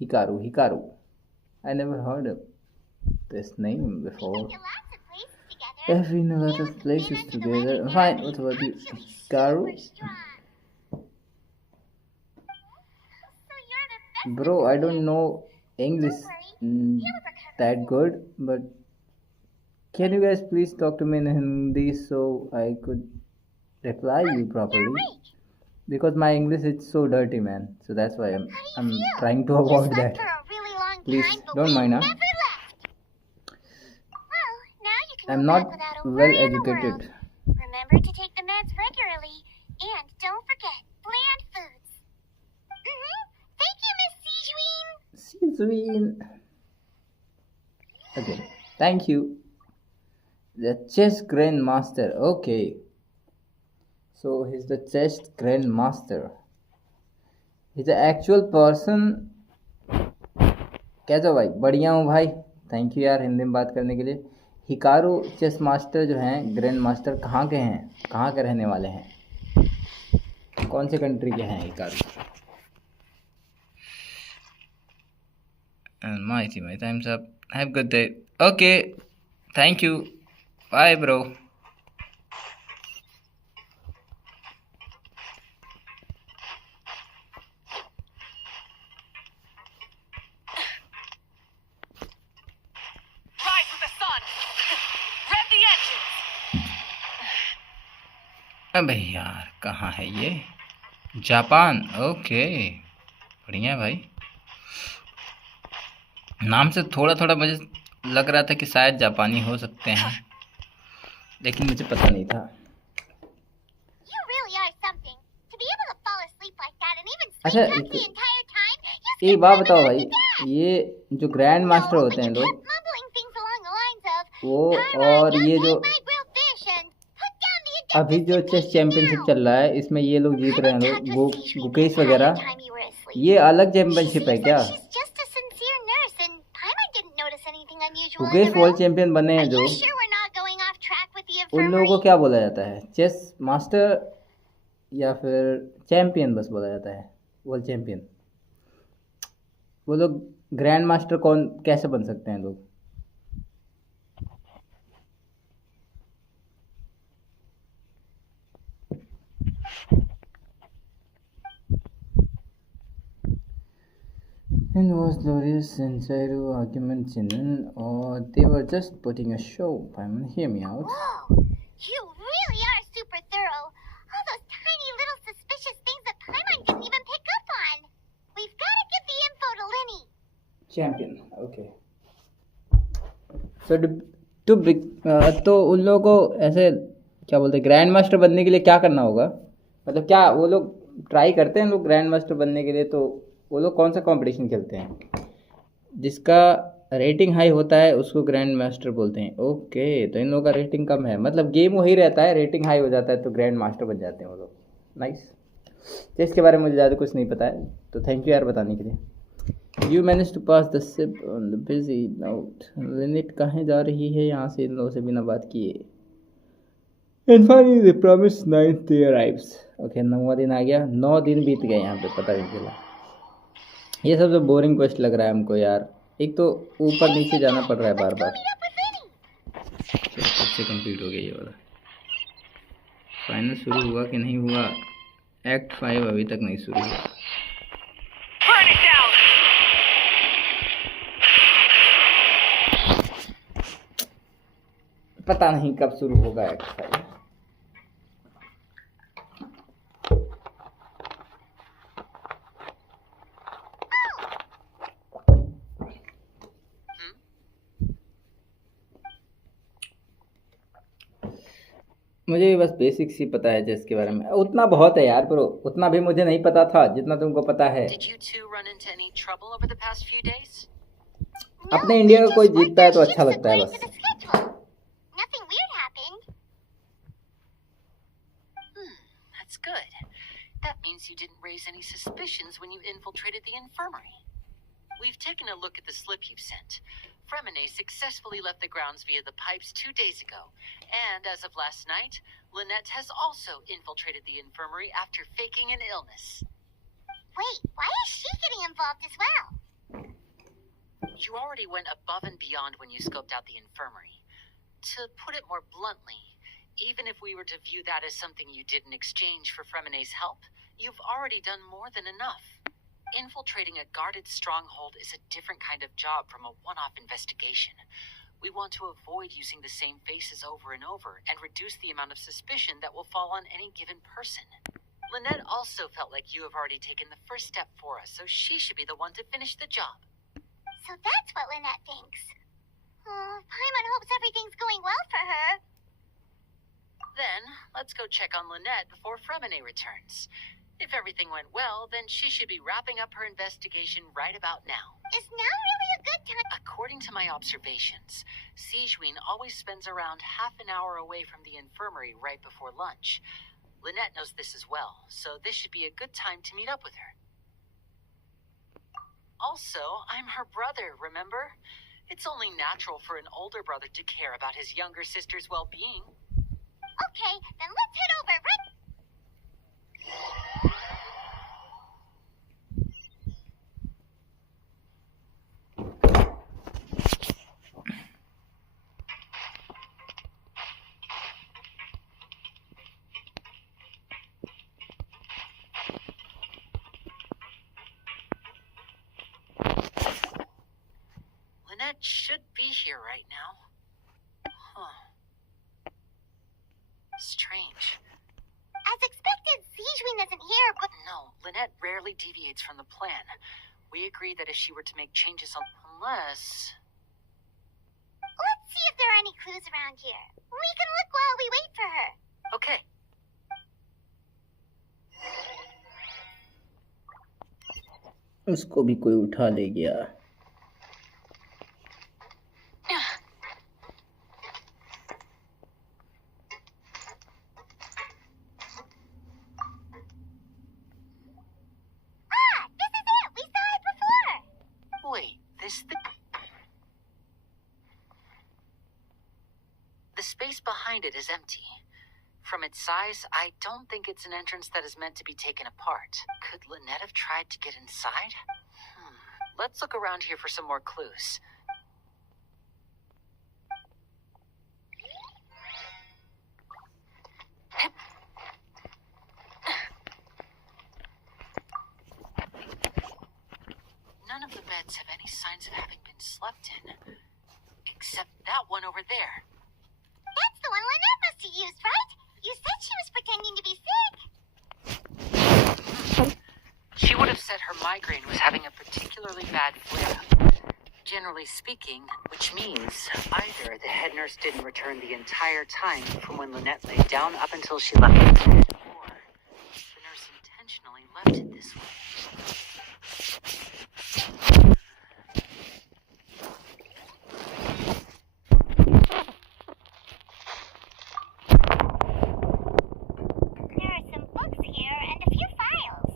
Hikaru. I never heard of this name We've before. been to lots of places together, I've been a lot of places together. Fine, what about you, Karu? Bro, I don't know English that good, but can you guys please talk to me in Hindi so I could reply you properly? Because my English is so dirty, man. So that's why I'm trying to avoid that. Please don't mind, huh? I'm not well educated. Remember to take the meds regularly, and don't forget bland foods. Thank you, Miss Sijuin. Okay, thank you. The chess grandmaster. Okay. So he's the chess grandmaster. He's an actual person. कैसे हो भाई? बढ़िया हूँ भाई. Thank you यार हिंदी में बात करने के लिए. हिकारू चेस मास्टर जो हैं, ग्रैंड मास्टर कहाँ के हैं? कहाँ के रहने वाले हैं? कौन से कंट्री के हैं Hikaru? My time's up. Have a good day. Okay. Thank you. Bye, bro. Rise with the sun! Rev the engines! अबे यार कहाँ है ये? जापान. ओके, बढ़िया भाई. नाम से थोड़ा थोड़ा मुझे लग रहा था कि शायद जापानी हो सकते हैं, लेकिन मुझे पता नहीं था. You really are something. To be able to fall asleep like that and even अच्छा, sleep the entire time. एक बात बताओ भाई, ये जो ग्रैंड मास्टर होते हैं लोग, Mumbling things along the lines of वो और ये जो my grilled fish and put down the अभी जो चेस चैंपियनशिप चल रहा है, इसमें ये लोग जीत रहे हैं लोग, गुकेश वगैरह, ये अलग चैंपियनशिप है क्या? She's just a sincere nurse and Paimon didn't notice anything unusual. Gukesh world champion बने हैं जो, Are you sure we're not going off track with the उन लोगों को क्या बोला जाता है? चेस मास्टर या फिर चैंपियन बस बोला जाता है? World champion. वो लोग ग्रैंड मास्टर कौन कैसे बन सकते हैं लोग? And was glorious and Zairu arguments in, or they were just putting a show. Paimon, hear me out. Whoa, you really are super thorough. All those tiny little suspicious things that Paimon didn't even pick up on. We've got to give the info to Linny. Champion, okay. So तो उन लोगों को ऐसे क्या बोलते हैं, grand master बनने के लिए क्या करना होगा? मतलब क्या वो लोग ट्राई करते हैं लोग ग्रैंड मास्टर बनने के लिए? तो वो लोग कौन सा कंपटीशन खेलते हैं? जिसका रेटिंग हाई होता है उसको ग्रैंड मास्टर बोलते हैं. ओके, तो इन लोगों का रेटिंग कम है, मतलब गेम वही रहता है, रेटिंग हाई हो जाता है तो ग्रैंड मास्टर बन जाते हैं वो लोग. नाइस. तो इसके बारे में मुझे ज़्यादा कुछ नहीं पता है, तो थैंक यू यार बताने के लिए. You manage to pass the ship on the busy note. लिनिट कहाँ जा रही है यहाँ से इन लोगों से बिना बात किए? And finally the promise 9th day arrives. Okay, 9वां दिन आ गया. 9 दिन बीत गए यहाँ पे, पता नहीं चला. ये सबसे बोरिंग क्वेश्चन लग रहा है हमको यार. एक तो ऊपर नीचे जाना पड़ रहा है बार बार. सबसे कंप्लीट हो गया ये वाला. फाइनल शुरू हुआ कि नहीं हुआ? एक्ट 5 अभी तक नहीं शुरू हुआ. पता नहीं कब शुरू होगा एक्ट 5. मुझे बस बेसिक्स ही पता है चेस के बारे में. उतना बहुत है यार ब्रो, उतना भी मुझे नहीं पता था जितना तुमको पता है. अपने इंडिया का कोई जीतता है तो अच्छा लगता है बस. Nothing weird happened. That's good. That means you didn't raise any suspicions when you infiltrated the infirmary. We've taken a look at the slip you've sent. Fremine successfully left the grounds via the pipes 2 days ago. And as of last night, Lynette has also infiltrated the infirmary after faking an illness. Wait, why is she getting involved as well? You already went above and beyond when you scoped out the infirmary. To put it more bluntly, even if we were to view that as something you did in exchange for Fremene's help, you've already done more than enough. Infiltrating a guarded stronghold is a different kind of job from a one-off investigation. We want to avoid using the same faces over and over and reduce the amount of suspicion that will fall on any given person. Lynette also felt like you have already taken the first step for us, so she should be the one to finish the job. So that's what Lynette thinks. Oh, Paimon hopes everything's going well for her. Then, let's go check on Lynette before Fremene returns. If everything went well, then she should be wrapping up her investigation right about now. Is now really a good time? According to my observations, Sigewinne always spends around half an hour away from the infirmary right before lunch. Lynette knows this as well, so this should be a good time to meet up with her. Also, I'm her brother, remember? It's only natural for an older brother to care about his younger sister's well-being. Okay, then let's head over right... Lynette should be here right now. Huh. Strange. As expected, Sigewinne isn't here, but... No, Lynette rarely deviates from the plan. We agreed that if she were to make changes on... Unless... Let's see if there are any clues around here. We can look while we wait for her. Okay. उसको भी कोई उठा ले गया. This is it! We saw it before! Wait, the space behind it is empty. From its size, I don't think it's an entrance that is meant to be taken apart. Could Lynette have tried to get inside? Let's look around here for some more clues. None of the beds have any signs of having been slept in. Except that one over there. That's the one Lynette must have used, right? You said she was pretending to be sick. She would have said her migraine was having a particularly bad flare. Generally speaking, which means either the head nurse didn't return the entire time from when Lynette lay down up until she left, or the nurse intentionally left it this way. There are some books here and a few files.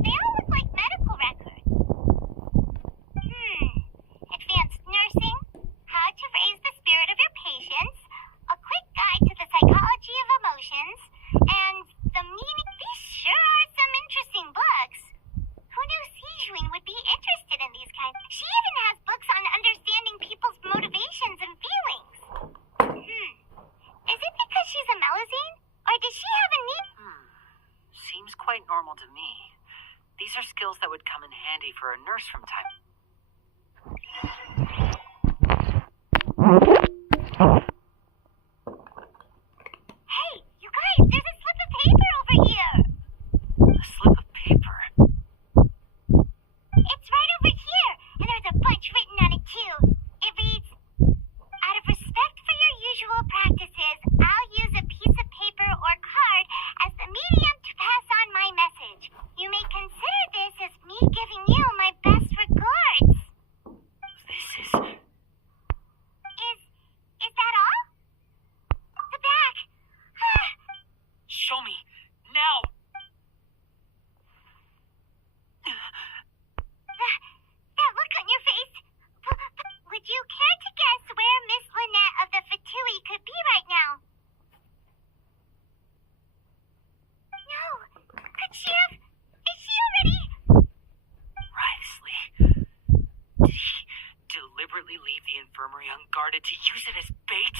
They all look like medical records. Advanced nursing, how to raise the spirit of your patients, a quick guide to the psychology of emotions, and the meaning. These sure are some interesting books. Who knew Sigewinne would be interested in these kinds? She even has books on understanding people's motivations and feelings. Is it because she's a Melusine? Or does she have a need? Seems quite normal to me. These are skills that would come in handy for a nurse from time. Hey, you guys, there's a slip of paper over here. A slip of paper? It's right over here, and there's a bunch written on it too. It reads, out of respect for your usual practices, I'll use a piece of paper or card as the medium to pass on my message. You may consider this as me giving you my best regards. This is... Is that all? The back. Show me. Now! That look on your face. Would you care to guess where Miss Lynette of the F2P could be right now? No. Could she have... Is she already... Wriothesley. Did he deliberately leave the infirmary unguarded to use it as bait?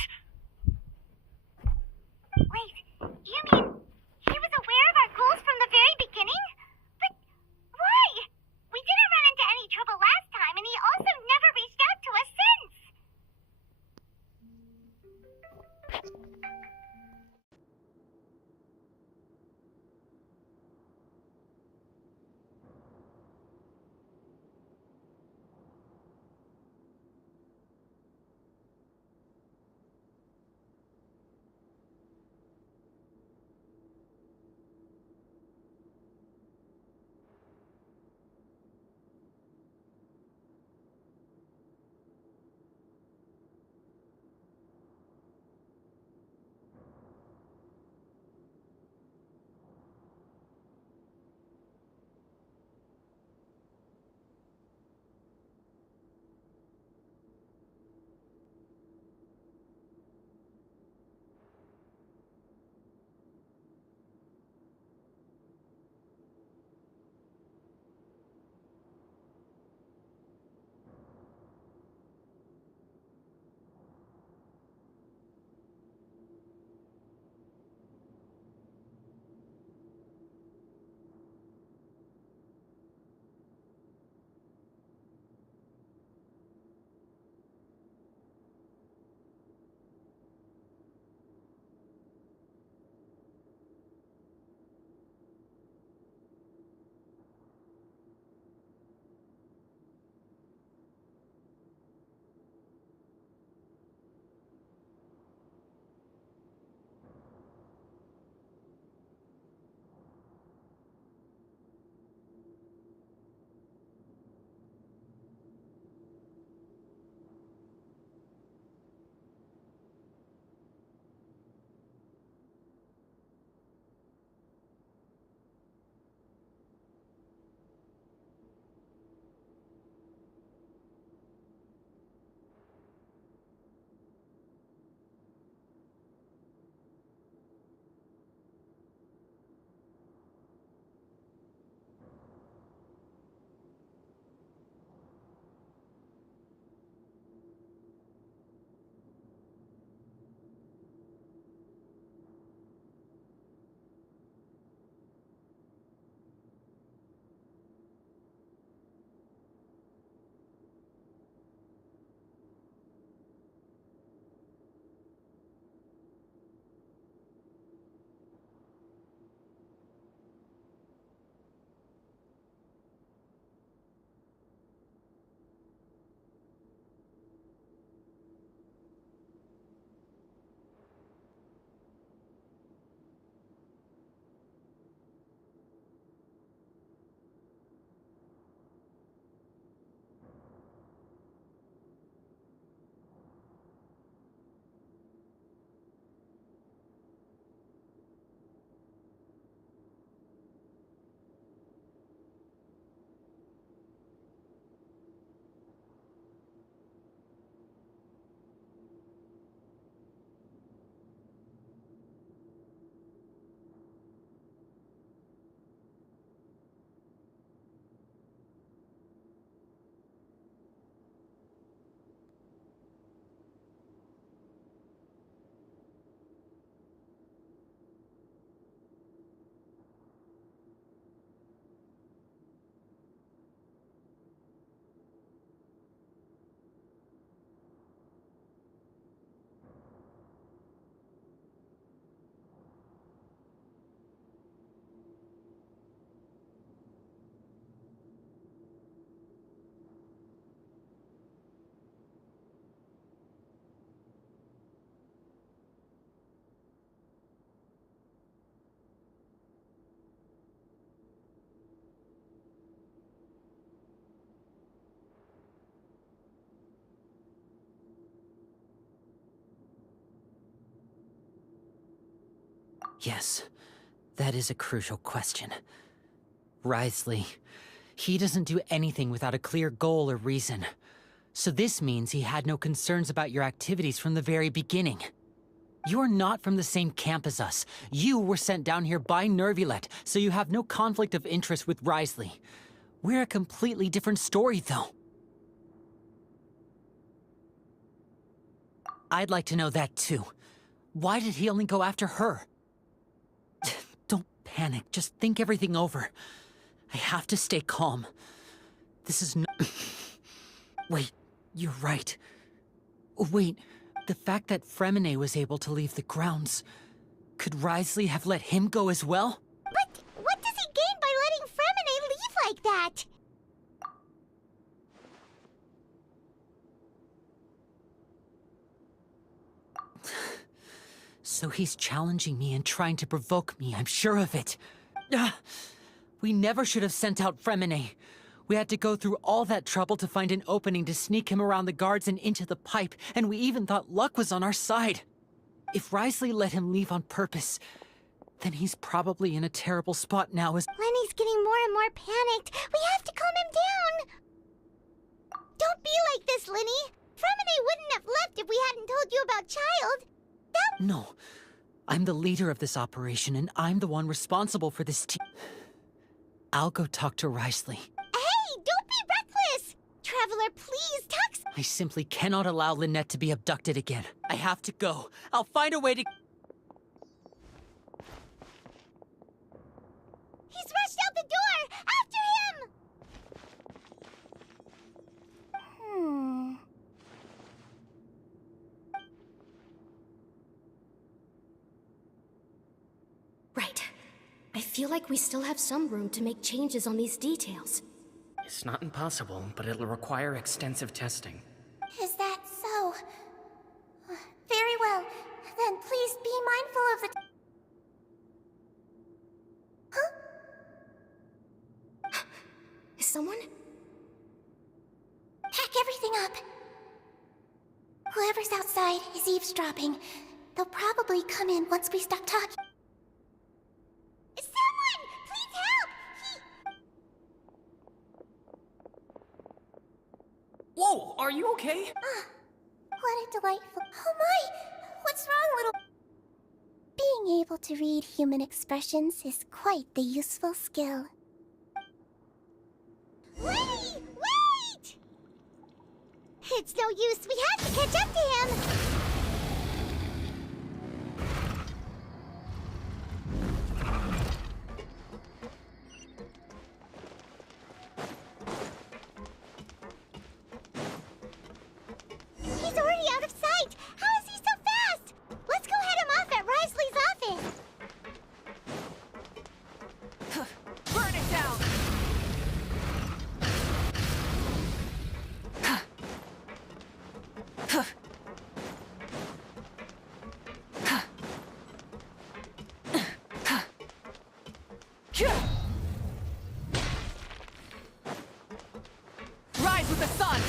Yes, that is a crucial question. Wriothesley, he doesn't do anything without a clear goal or reason. So this means he had no concerns about your activities from the very beginning. You're not from the same camp as us. You were sent down here by Nervulet, so you have no conflict of interest with Wriothesley. We're a completely different story, though. I'd like to know that, too. Why did he only go after her? Don't panic. Just think everything over. I have to stay calm. This is no... Wait, you're right. Wait, the fact that Fremine was able to leave the grounds... Could Wriothesley have let him go as well? But what does he gain by letting Fremine leave like that? So he's challenging me and trying to provoke me, I'm sure of it. We never should have sent out Fremine. We had to go through all that trouble to find an opening to sneak him around the guards and into the pipe, and we even thought luck was on our side. If Wriothesley let him leave on purpose, then he's probably in a terrible spot now as— Lenny's getting more and more panicked. We have to calm him down. Don't be like this, Lenny. Fremine wouldn't have left if we hadn't told you about Child. No. I'm the leader of this operation, and I'm the one responsible for this team. I'll go talk to Wriothesley. Hey, don't be reckless! Traveler, please, talk— I simply cannot allow Lynette to be abducted again. I have to go. I'll find a way to— He's rushed out the door! After him! Right. I feel like we still have some room to make changes on these details. It's not impossible, but it'll require extensive testing. Is that so? Very well. Then please be mindful of the— Huh? Is someone? Pack everything up. Whoever's outside is eavesdropping. They'll probably come in once we stop talking. Someone! Please help! Whoa, are you okay? What a delightful— Oh my! What's wrong, little— Being able to read human expressions is quite the useful skill. Wait! Wait! It's no use. We have to catch up to him! He's already out of sight! How is he so fast? Let's go head him off at Wriothesley's office! Burn it down! Rise with the sun!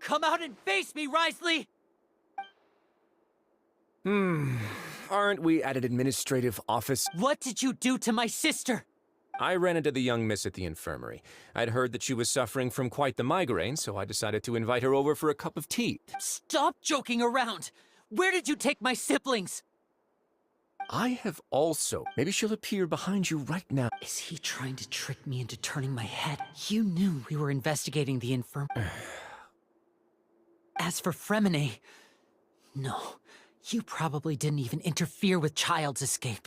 Come out and face me, Wriothesley! Aren't we at an administrative office? What did you do to my sister? I ran into the young miss at the infirmary. I'd heard that she was suffering from quite the migraine, so I decided to invite her over for a cup of tea. Stop joking around! Where did you take my siblings? I have also. Maybe she'll appear behind you right now. Is he trying to trick me into turning my head? You knew we were investigating the infirmary. As for Fremine, no, you probably didn't even interfere with Child's escape.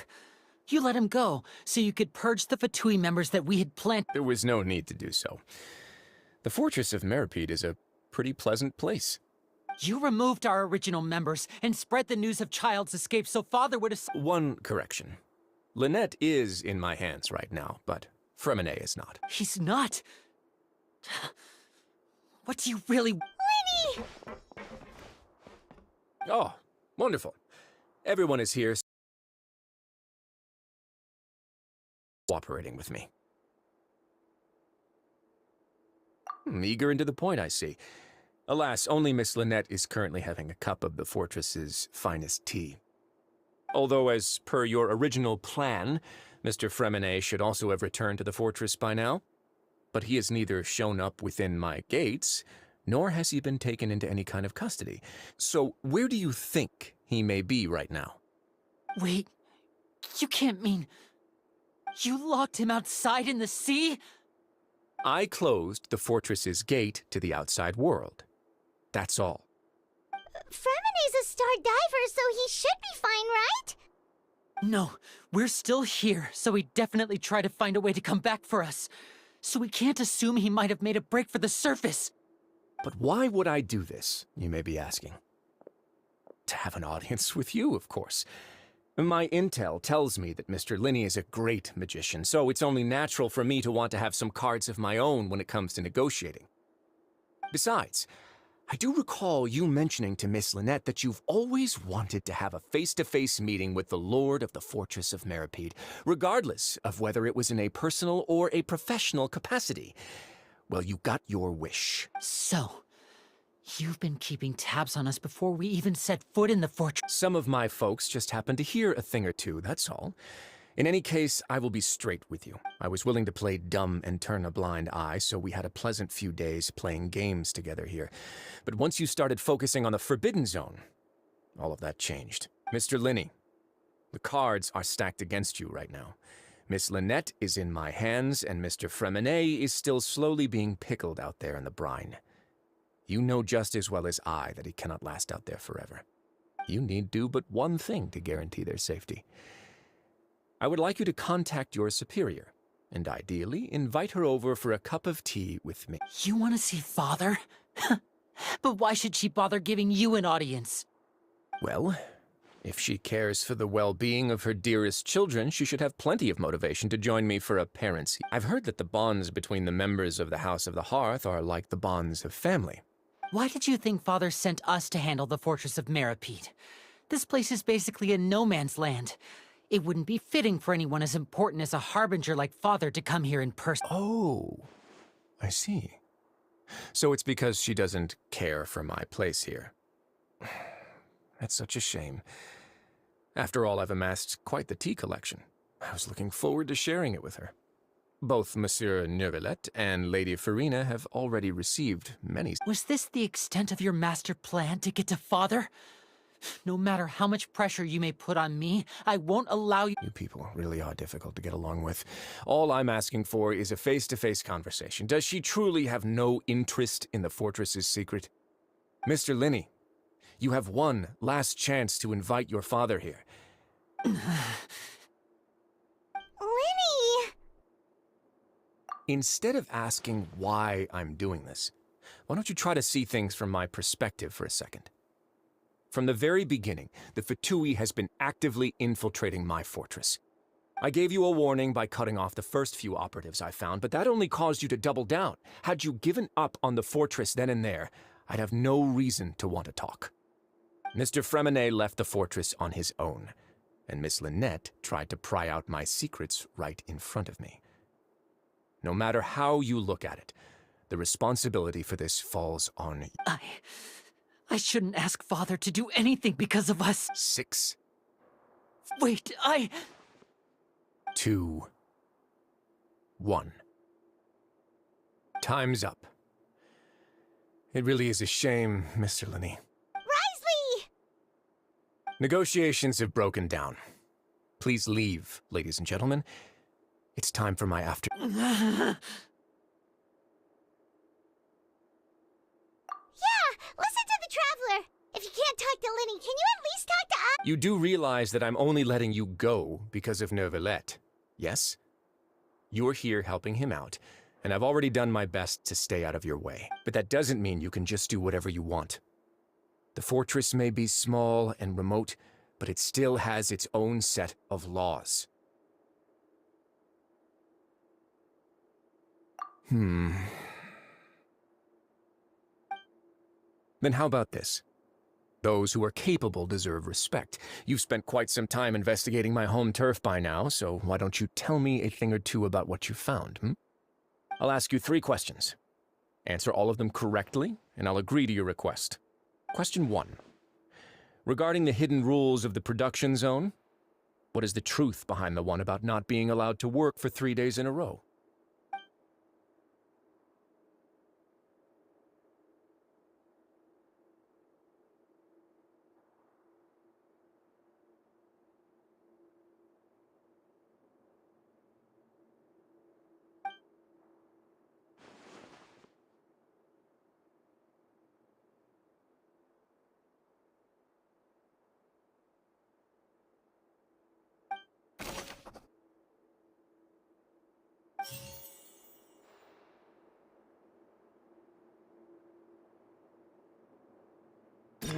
You let him go, so you could purge the F2P members that we had planned. There was no need to do so. The fortress of Meripede is a pretty pleasant place. You removed our original members and spread the news of Child's escape so Father would have— One correction. Lynette is in my hands right now, but Fremine is not. He's not. What do you really... Lenny! Oh, wonderful. Everyone is here cooperating with me. Eager and to the point, I see. Alas, only Miss Lynette is currently having a cup of the fortress's finest tea. Although, as per your original plan, Mr. Fremine should also have returned to the fortress by now. But he has neither shown up within my gates, nor has he been taken into any kind of custody. So where do you think he may be right now? Wait, you can't mean... You locked him outside in the sea? I closed the fortress's gate to the outside world. That's all. Fremine's a star diver, so he should be fine, right? No, we're still here, so he definitely tried to find a way to come back for us. So we can't assume he might have made a break for the surface. But why would I do this, you may be asking? To have an audience with you, of course. My intel tells me that Mr. Linney is a great magician, so it's only natural for me to want to have some cards of my own when it comes to negotiating. Besides, I do recall you mentioning to Miss Lynette that you've always wanted to have a face-to-face meeting with the Lord of the Fortress of Meripede, regardless of whether it was in a personal or a professional capacity. Well, you got your wish. So, you've been keeping tabs on us before we even set foot in the fortress. Some of my folks just happened to hear a thing or two, that's all. In any case, I will be straight with you. I was willing to play dumb and turn a blind eye, so we had a pleasant few days playing games together here. But once you started focusing on the Forbidden Zone, all of that changed. Mr. Linney, the cards are stacked against you right now. Miss Lynette is in my hands, and Mr. Fremine is still slowly being pickled out there in the brine. You know just as well as I that he cannot last out there forever. You need do but one thing to guarantee their safety. I would like you to contact your superior, and ideally invite her over for a cup of tea with me. You want to see Father? But why should she bother giving you an audience? Well, if she cares for the well-being of her dearest children, she should have plenty of motivation to join me for a parent's. I've heard that the bonds between the members of the House of the Hearth are like the bonds of family. Why did you think Father sent us to handle the Fortress of Meripede? This place is basically a no-man's land. It wouldn't be fitting for anyone as important as a harbinger like Father to come here in person. Oh, I see. So it's because she doesn't care for my place here. That's such a shame. After all, I've amassed quite the tea collection. I was looking forward to sharing it with her. Both Monsieur Neuvillette and Lady Farina have already received many. Was this the extent of your master plan to get to Father? No matter how much pressure you may put on me, I won't allow you— You people really are difficult to get along with. All I'm asking for is a face-to-face conversation. Does she truly have no interest in the fortress's secret? Mr. Linney, you have one last chance to invite your father here. Lenny! Instead of asking why I'm doing this, why don't you try to see things from my perspective for a second? From the very beginning, the F2P has been actively infiltrating my fortress. I gave you a warning by cutting off the first few operatives I found, but that only caused you to double down. Had you given up on the fortress then and there, I'd have no reason to want to talk. Mr. Fremine left the fortress on his own, and Miss Lynette tried to pry out my secrets right in front of me. No matter how you look at it, the responsibility for this falls on you. I shouldn't ask Father to do anything because of us. 6, Wait, 2, 1. Time's up. It really is a shame, Mr. Linney. Risley! Negotiations have broken down. Please leave, ladies and gentlemen. It's time for my after... Listen to the Traveler! If you can't talk to Lenny, can you at least talk to us? You do realize that I'm only letting you go because of Neuvillette, yes? You're here helping him out, and I've already done my best to stay out of your way. But that doesn't mean you can just do whatever you want. The fortress may be small and remote, but it still has its own set of laws. Then how about this? Those who are capable deserve respect. You've spent quite some time investigating my home turf by now, so why don't you tell me a thing or two about what you found, I'll ask you 3 questions. Answer all of them correctly, and I'll agree to your request. Question 1. Regarding the hidden rules of the production zone, what is the truth behind the one about not being allowed to work for 3 days in a row?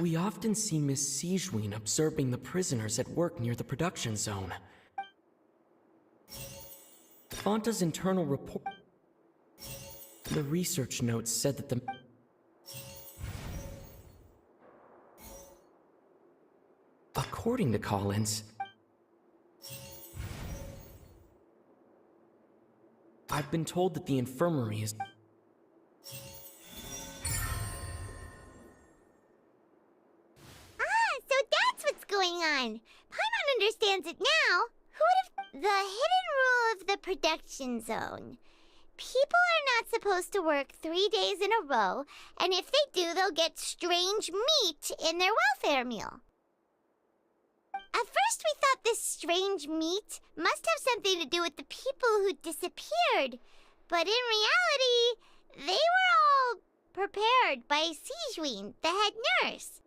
We often see Miss Sijwin observing the prisoners at work near the production zone. Fanta's internal report... The research notes said that the... According to Collins... I've been told that the infirmary is... So that's what's going on. Paimon understands it now. Who would have... The hidden rule of the production zone. People are not supposed to work 3 days in a row, and if they do, they'll get strange meat in their welfare meal. At first we thought this strange meat must have something to do with the people who disappeared, but in reality, they were all prepared by Sijwin, the head nurse.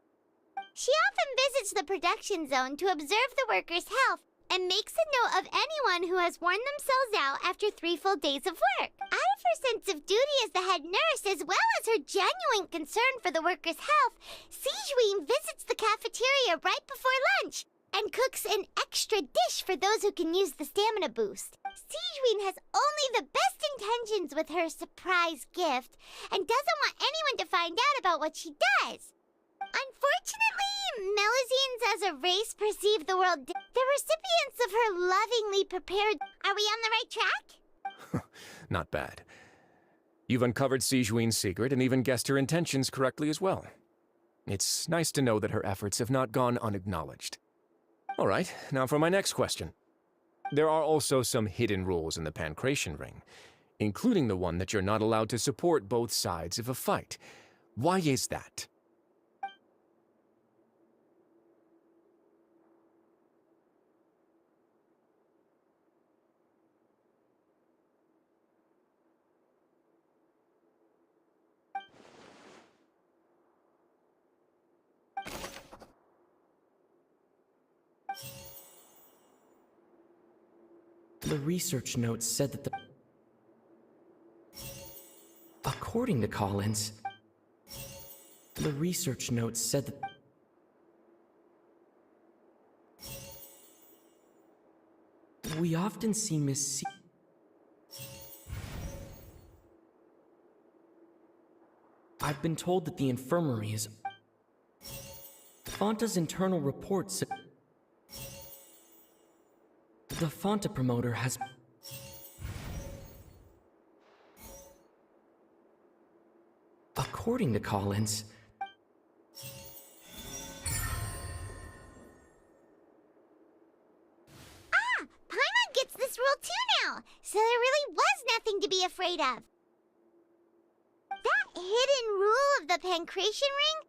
She often visits the production zone to observe the workers' health and makes a note of anyone who has worn themselves out after 3 full days of work. Out of her sense of duty as the head nurse, as well as her genuine concern for the workers' health, Sijwin visits the cafeteria right before lunch and cooks an extra dish for those who can use the stamina boost. Sijwin has only the best intentions with her surprise gift and doesn't want anyone to find out about what she does. Unfortunately, Melusines as a race perceive the world. The recipients of her lovingly prepared. Are we on the right track? Not bad. You've uncovered Sijwin's secret and even guessed her intentions correctly as well. It's nice to know that her efforts have not gone unacknowledged. All right, now for my next question. There are also some hidden rules in the Pancration Ring, including the one that you're not allowed to support both sides of a fight. Why is that? The research notes said that the... According to Collins... The research notes said that... We often see Miss... I've been told that the infirmary is... Fanta's internal reports... The Fanta promoter has... According to Collins... Paimon gets this rule too now, so there really was nothing to be afraid of. That hidden rule of the Pancration Ring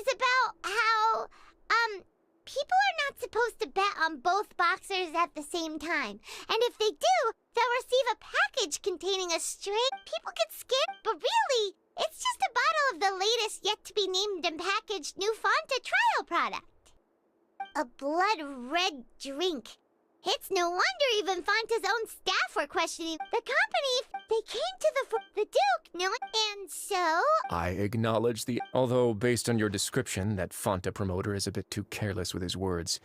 is about how, people are not supposed to bet on both boxers at the same time. And if they do, they'll receive a package containing a string. People get scared, but really, it's just a bottle of the latest yet-to-be-named and packaged new Fanta trial product. A blood-red drink. It's no wonder even Fanta's own staff were questioning the company. They came to the Duke, no, and so... I acknowledge the... Although, based on your description, that Fanta promoter is a bit too careless with his words.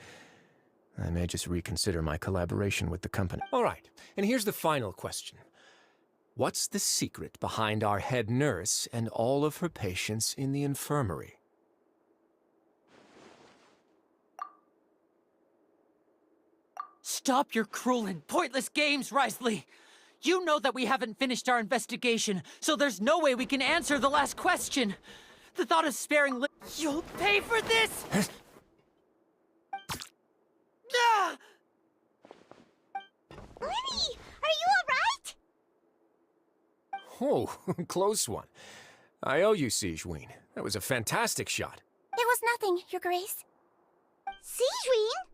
I may just reconsider my collaboration with the company. All right, and here's the final question. What's the secret behind our head nurse and all of her patients in the infirmary? Stop your cruel and pointless games, Risley! You know that we haven't finished our investigation, so there's no way we can answer the last question. The thought of sparing You'll pay for this! Ah! Lenny, are you alright? Oh, close one. I owe you, Sigeween. That was a fantastic shot. It was nothing, Your Grace. Sigeween?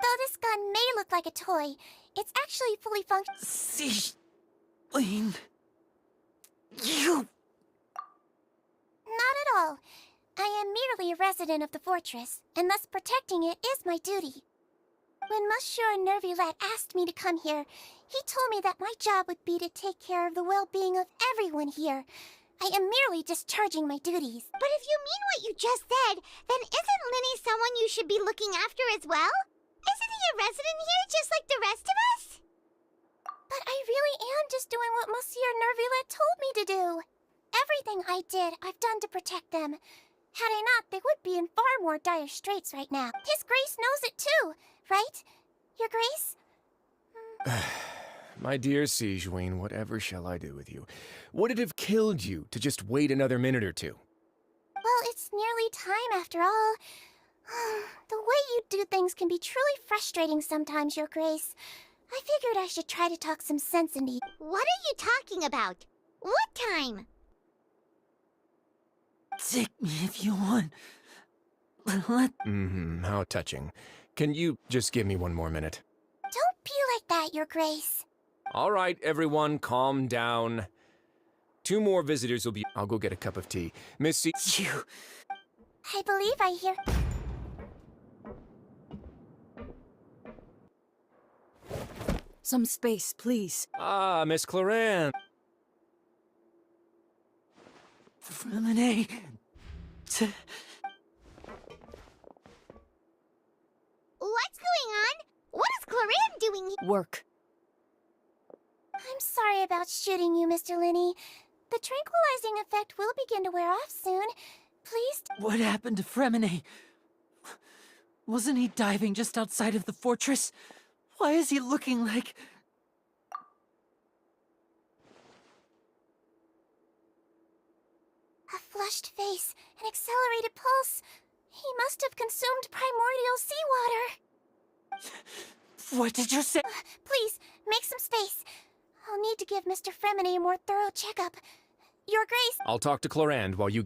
Though this gun may look like a toy, it's actually fully functional. Sigeween... You... Not at all. I am merely a resident of the fortress, and thus protecting it is my duty. When Monsieur Nervulette asked me to come here, he told me that my job would be to take care of the well-being of everyone here. I am merely discharging my duties. But if you mean what you just said, then isn't Linny someone you should be looking after as well? Isn't he a resident here just like the rest of us? But I really am just doing what Monsieur Nervulette told me to do. Everything I did, I've done to protect them. Had I not, they would be in far more dire straits right now. His Grace knows it too, right? Your Grace? My dear Sigeween, whatever shall I do with you? Would it have killed you to just wait another minute or two? Well, it's nearly time after all. The way you do things can be truly frustrating sometimes, Your Grace. I figured I should try to talk some sense into you. What are you talking about? What time? Take me if you want. Let... How touching. Can you just give me one more minute? Don't be like that, Your Grace. All right, everyone, calm down. 2 more visitors will be... I'll go get a cup of tea. Miss C... You... I believe I hear... Some space, please. Ah, Miss Cloran. Fremine... What's going on? What is Cloran doing here? Work. I'm sorry about shooting you, Mr. Linney. The tranquilizing effect will begin to wear off soon. Please... What happened to Fremine? Wasn't he diving just outside of the fortress? Why is he looking like... A flushed face, an accelerated pulse. He must have consumed primordial seawater. What did you say? Please, make some space. I'll need to give Mr. Fremine a more thorough checkup. Your Grace... I'll talk to Clorand while you...